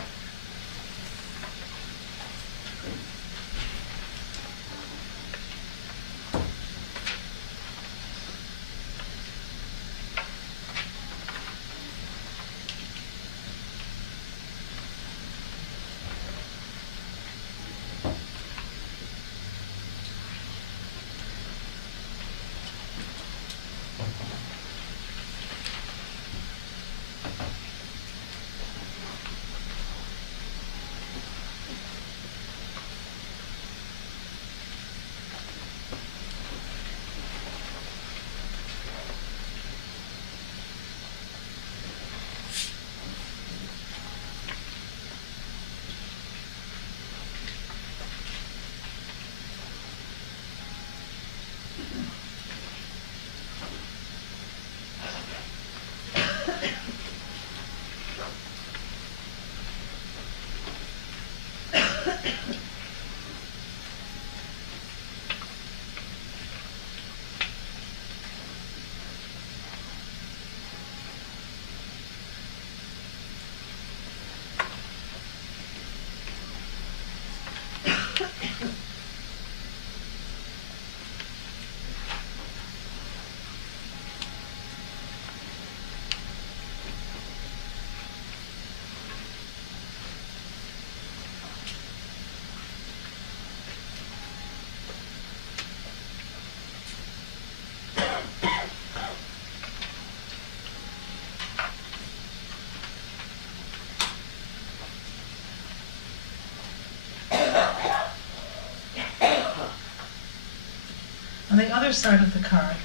the other side of the card,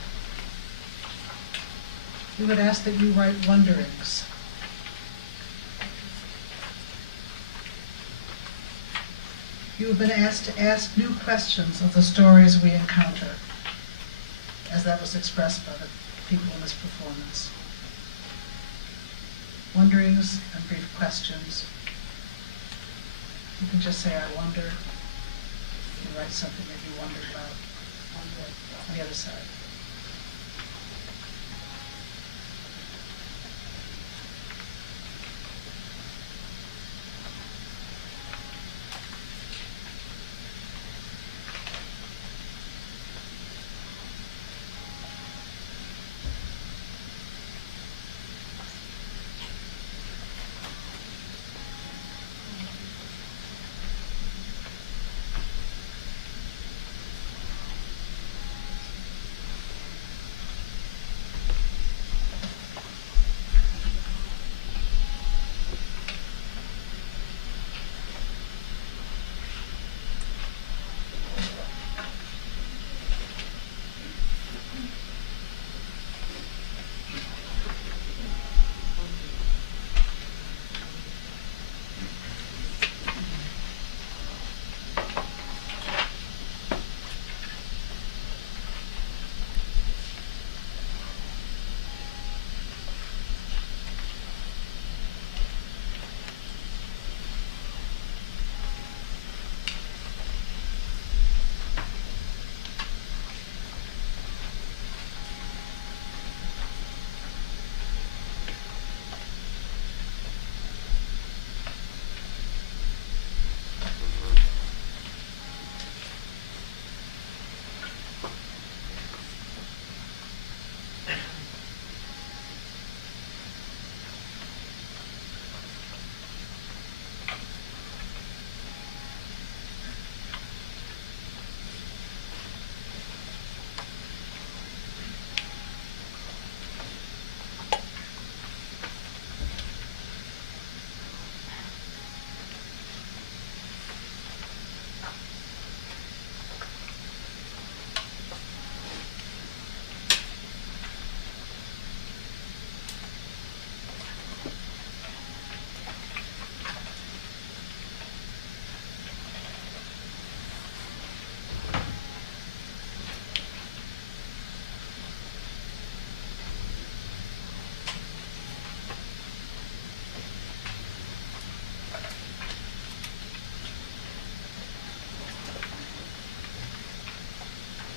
we would ask that you write wonderings. You have been asked to ask new questions of the stories we encounter, as that was expressed by the people in this performance. Wonderings and brief questions. You can just say, I wonder. You can write something that you wondered about on the other side.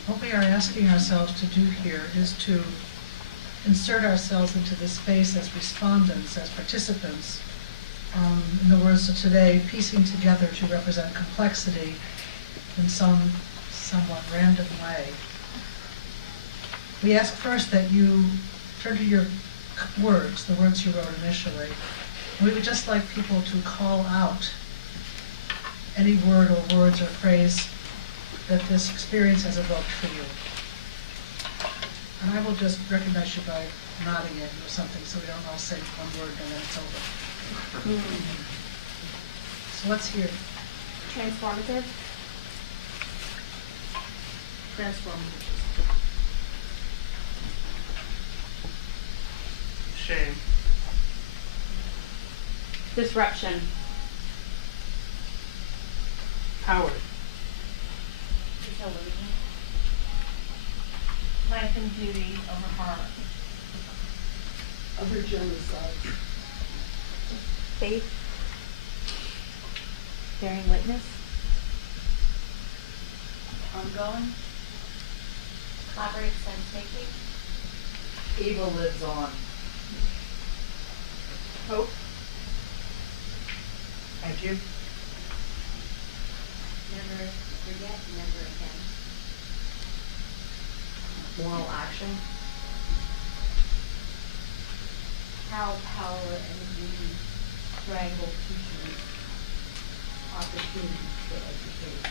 What we are asking ourselves to do here is to insert ourselves into this space as respondents, as participants, in the words of today, piecing together to represent complexity in some somewhat random way. We ask first that you turn to your words, the words you wrote initially. We would just like people to call out any word or words or phrase that this experience has evoked for you. And I will just recognize you by nodding at you or something so we don't all say one word and then it's over. So what's here? Transformative. Transformative. Shame. Disruption. Power. Disillusion. Life and beauty over horror. Other genocide. Faith. Bearing witness. Ongoing. Collaborative sense-making. Evil lives on. Hope. Thank you. Never forget, never again. Moral action. How power and beauty strangle teachers' opportunities to educate.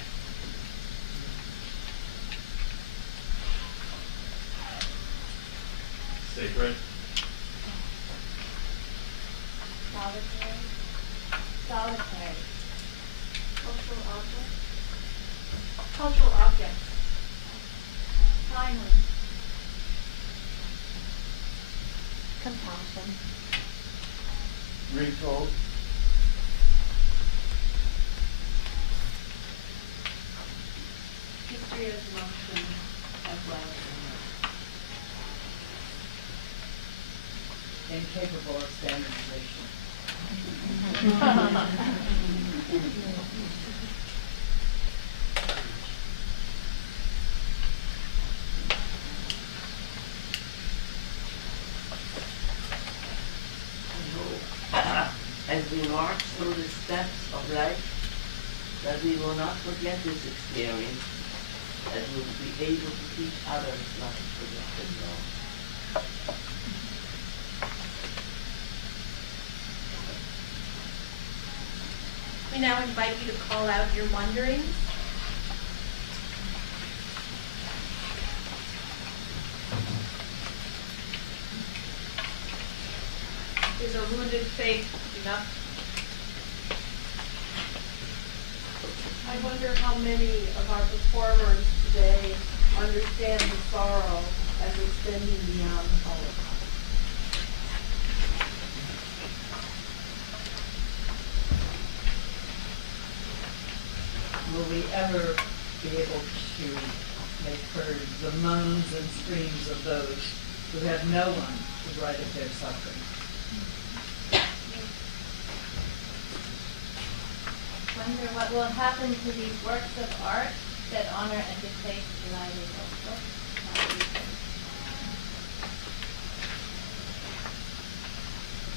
Sacred. Solitary. Solitary. Cultural objects. Cultural objects. finally. Compassion. Retold. History as motion as well as Incapable of standardization. As we march through the steps of life, that we will not forget this experience, that we will be able to teach others not to forget as well. We now invite you to call out your wonderings. Is a wounded faith enough? I wonder how many of our performers today understand the sorrow as extending beyond the Holocaust. Will we ever be able to make heard the moans and screams of those who had no one to write of their suffering? Wonder what will happen to these works of art that honor and deface the lives of books.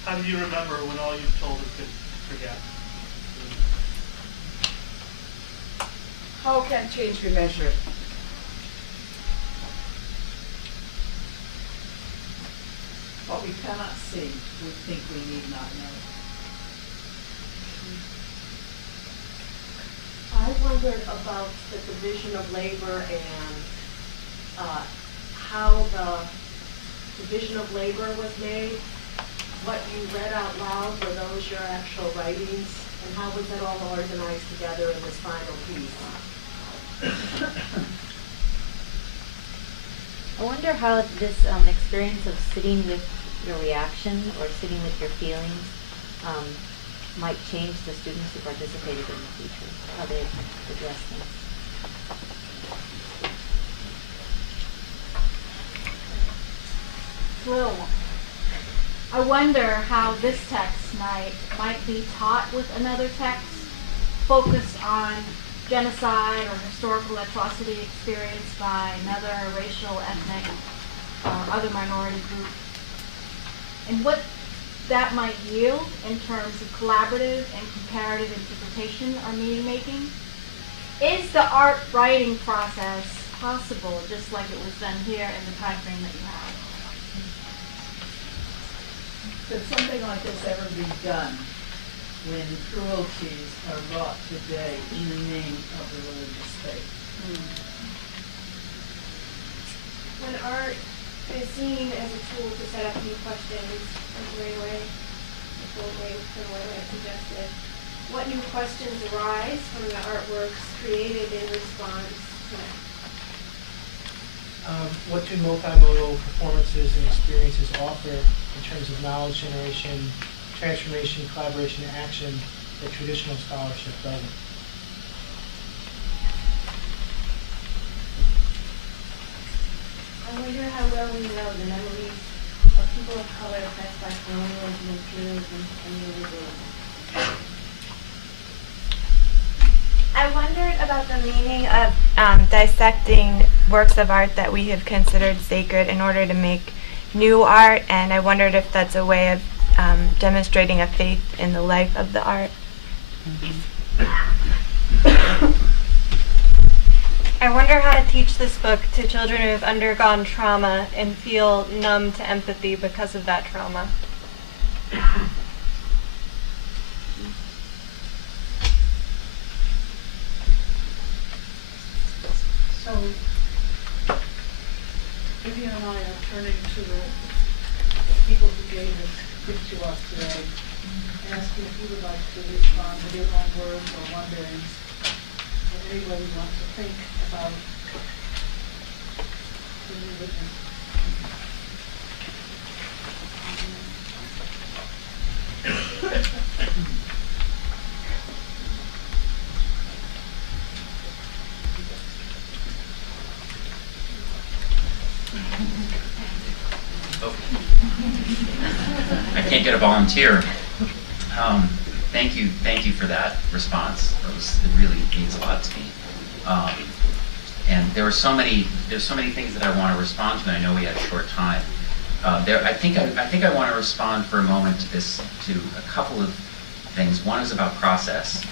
How do you remember when all you've told is to forget? How can change be measured? What we cannot see, we think we need not know. I wondered about the division of labor and how the division of labor was made. What you read out loud, were those your actual writings? And how was that all organized together in this final piece? I wonder how this experience of sitting with your reaction or sitting with your feelings might change the students who participated in the future, how they address things. Swell. I wonder how this text might be taught with another text focused on genocide or historical atrocity experienced by another racial, ethnic, other minority group, and what that might yield in terms of collaborative and comparative interpretation or meaning making. Is the art writing process possible just like it was done here in the time frame that you have? Could something like this ever be done when cruelties are wrought today in the name of the religious faith? When art is seen as a tool to set up new questions, as Ray suggested, what new questions arise from the artworks created in response to that? What do multimodal performances and experiences offer in terms of knowledge generation, transformation, collaboration, and action that traditional scholarship doesn't? I wonder how well we know the memories of people of color oppressed by colonialism, imperialism, and neoliberalism. I wondered about the meaning of dissecting works of art that we have considered sacred in order to make new art, and I wondered if that's a way of demonstrating a faith in the life of the art. I wonder how to teach this book to children who have undergone trauma and feel numb to empathy because of that trauma. So, Vivian and I are turning to the people who gave this gift to us today, asking if you would like to respond with your own words or wonderings in any way you want to think about I can't get a volunteer. Thank you for that response. It really means a lot to me. And there's so many things that I want to respond to, and I know we have a short time. I think I want to respond for a moment to a couple of things. One is about process,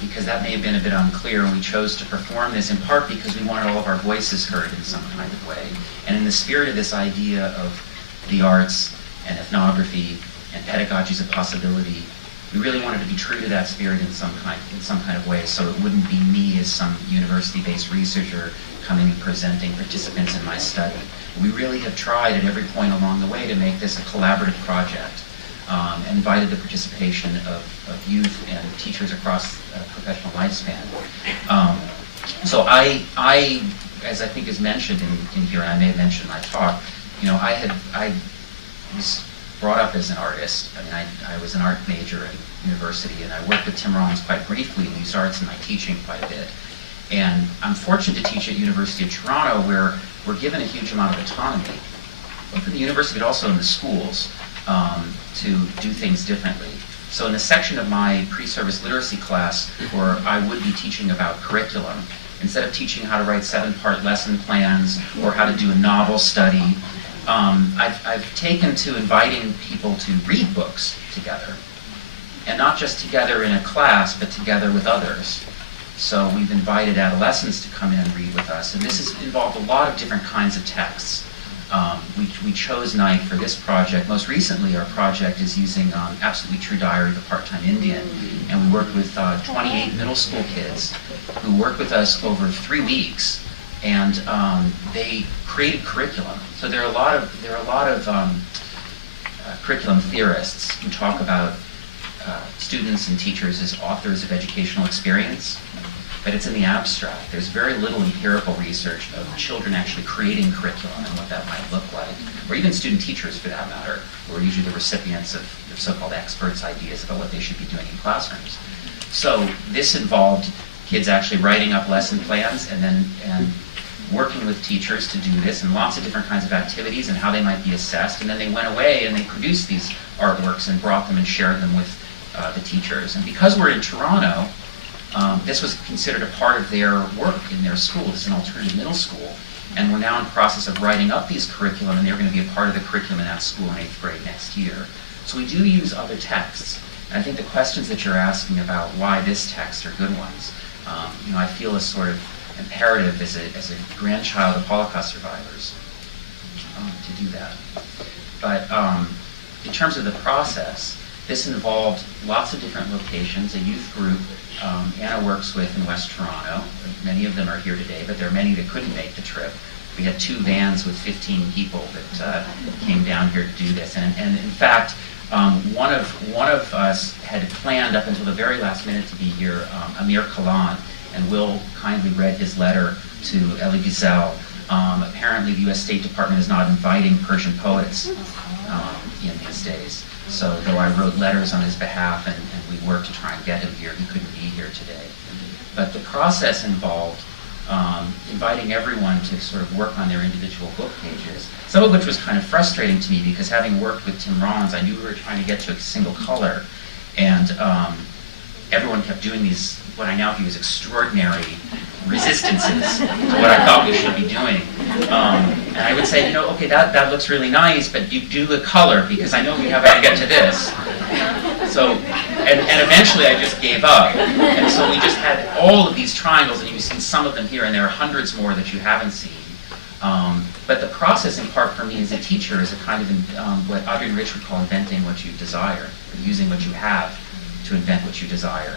because that may have been a bit unclear, and we chose to perform this in part because we wanted all of our voices heard in some kind of way. And in the spirit of this idea of the arts and ethnography and pedagogies of possibility, we really wanted to be true to that spirit in some kind of way, so it wouldn't be me as some university-based researcher coming and presenting participants in my study. We really have tried at every point along the way to make this a collaborative project, and invited the participation of youth and teachers across a professional lifespan. So I, as I think is mentioned in here, and I may have mentioned in my talk, I was brought up as an artist. I mean, I was an art major at university, and I worked with Tim Rollins quite briefly and used arts in my teaching quite a bit. And I'm fortunate to teach at University of Toronto, where we're given a huge amount of autonomy, both in the university but also in the schools, to do things differently. So in the section of my pre-service literacy class where I would be teaching about curriculum, instead of teaching how to write 7-part lesson plans or how to do a novel study, I've taken to inviting people to read books together. And not just together in a class, but together with others. So we've invited adolescents to come in and read with us. And this has involved a lot of different kinds of texts. We chose Night for this project. Most recently, our project is using Absolutely True Diary of a Part-Time Indian. And we worked with 28 middle school kids who worked with us over 3 weeks. And they created curriculum. So there are a lot of curriculum theorists who talk about students and teachers as authors of educational experience, but it's in the abstract. There's very little empirical research of children actually creating curriculum and what that might look like, or even student teachers for that matter, who are usually the recipients of so-called experts' ideas about what they should be doing in classrooms. So this involved kids actually writing up lesson plans and working with teachers to do this, and lots of different kinds of activities and how they might be assessed. And then they went away and they produced these artworks and brought them and shared them with the teachers. And because we're in Toronto, this was considered a part of their work in their school. It's an alternative middle school. And we're now in the process of writing up these curriculum, and they're going to be a part of the curriculum in that school in 8th grade next year. So we do use other texts. And I think the questions that you're asking about why this text are good ones. I feel a sort of imperative as a grandchild of Holocaust survivors to do that. But in terms of the process, this involved lots of different locations. A youth group Anna works with in West Toronto. Many of them are here today, but there are many that couldn't make the trip. We had 2 vans with 15 people that came down here to do this. And in fact, one of us had planned up until the very last minute to be here, Amir Kalan, and Will kindly read his letter to Elie Wiesel. Apparently the U.S. State Department is not inviting Persian poets in these days. So though I wrote letters on his behalf and we worked to try and get him here, he couldn't be here today. But the process involved inviting everyone to sort of work on their individual book pages, some of which was kind of frustrating to me because having worked with Tim Rollins, I knew we were trying to get to a single color. And everyone kept doing these, what I now view as extraordinary resistances to what I thought we should be doing. And I would say, okay, that looks really nice, but you do the color because I know we have to get to this. So, and eventually I just gave up. And so we just had all of these triangles, and you've seen some of them here, and there are hundreds more that you haven't seen. But the process, in part, for me as a teacher is a kind of what Audrey and Rich would call inventing what you desire, or using what you have to invent what you desire.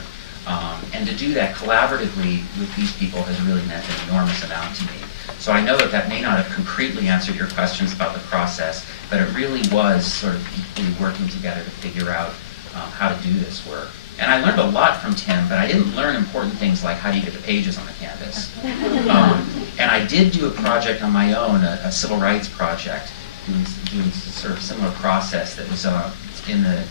And to do that collaboratively with these people has really meant an enormous amount to me. So I know that may not have concretely answered your questions about the process, but it really was sort of equally working together to figure out how to do this work. And I learned a lot from Tim, but I didn't learn important things like how do you get the pages on the canvas. And I did do a project on my own, a civil rights project, doing sort of similar process that was in the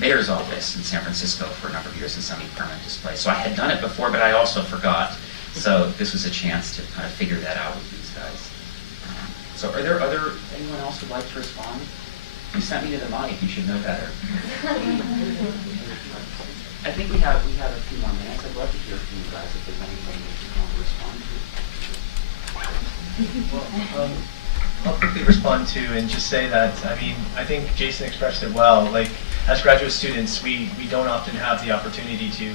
mayor's office in San Francisco for a number of years in semi-permanent display. So I had done it before, but I also forgot. So this was a chance to kind of figure that out with these guys. So are there anyone else who'd like to respond? You sent me to the mic, you should know better. I think we have a few more minutes. I'd love to hear from you guys if there's anything that you want to respond to. Well, I'll quickly respond to and just say that, I mean, I think Jason expressed it well. Like, as graduate students, we don't often have the opportunity to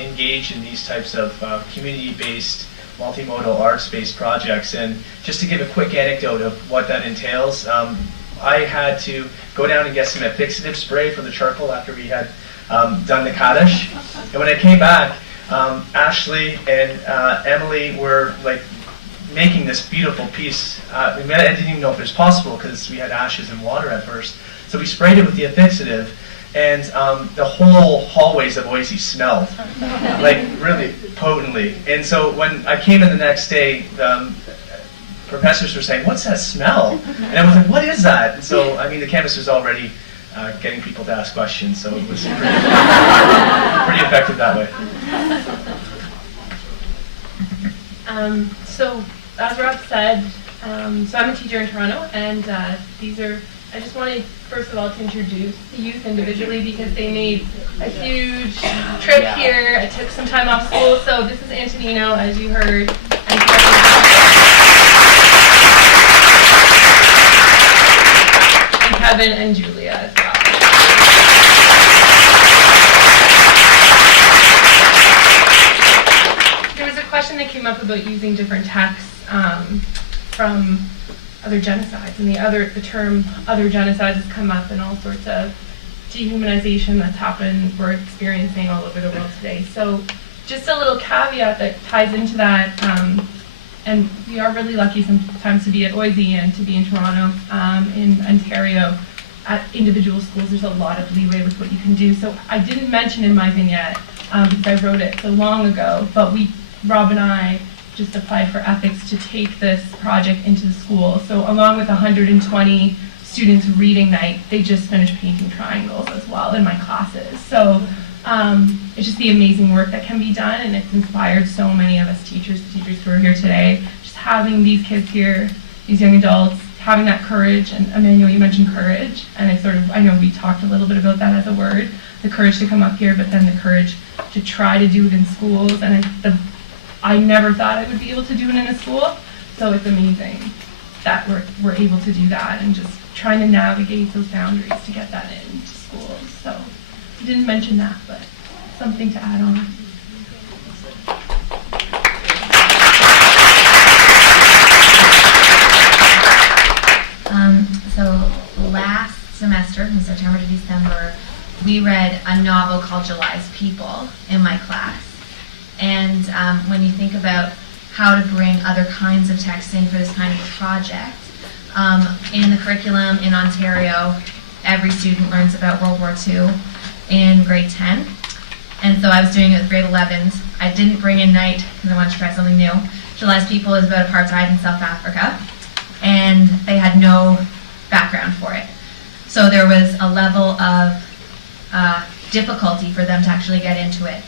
engage in these types of community-based, multimodal arts-based projects. And just to give a quick anecdote of what that entails, I had to go down and get some fixative spray for the charcoal after we had done the Kaddish. And when I came back, Ashley and Emily were like making this beautiful piece. I didn't even know if it was possible because we had ashes and water at first. So we sprayed it with the fixative, and the whole hallways of Boise smelled, like really potently. And so when I came in the next day, professors were saying, "What's that smell?" And I was like, "What is that?" And so, I mean, the campus was already getting people to ask questions, so it was pretty effective that way. So, as Rob said, so I'm a teacher in Toronto, and I just wanted, first of all, to introduce the youth individually because they made a huge trip here. I took some time off school, so this is Antonino, as you heard, and Kevin and Julia as well. There was a question that came up about using different texts from other genocides, and the term other genocides has come up in all sorts of dehumanization that's happened, we're experiencing all over the world today. So just a little caveat that ties into that, and we are really lucky sometimes to be at Boise and to be in Toronto, in Ontario. At individual schools, there's a lot of leeway with what you can do. So I didn't mention in my vignette, because I wrote it so long ago, but Rob and I just applied for ethics to take this project into the school. So along with 120 students reading night, they just finished painting triangles as well in my classes. So it's just the amazing work that can be done, and it's inspired so many of us teachers, the teachers who are here today, just having these kids here, these young adults, having that courage. And Emmanuel, you mentioned courage, and I know we talked a little bit about that as a word, the courage to come up here, but then the courage to try to do it in schools. And I never thought I would be able to do it in a school, so it's amazing that we're able to do that and just trying to navigate those boundaries to get that into schools. So I didn't mention that, but something to add on. So last semester, from September to December, we read a novel called July's People in my class. And when you think about how to bring other kinds of texts in for this kind of a project, in the curriculum in Ontario, every student learns about World War II in grade 10. And so I was doing it with grade 11s. I didn't bring in Night because I wanted to try something new. July's People is about apartheid in South Africa, and they had no background for it. So there was a level of difficulty for them to actually get into it.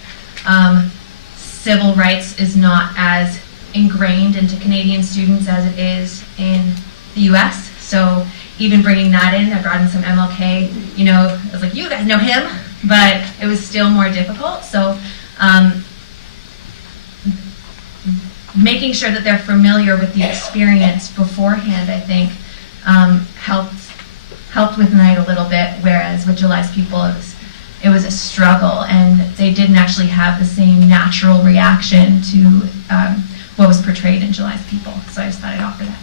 Civil rights is not as ingrained into Canadian students as it is in the US. So even bringing that in, I brought in some MLK, I was like, you guys know him, but it was still more difficult. So making sure that they're familiar with the experience beforehand, I think, helped with Night a little bit, whereas with July's People, it was a struggle, and they didn't actually have the same natural reaction to what was portrayed in July's People. So I just thought I'd offer that.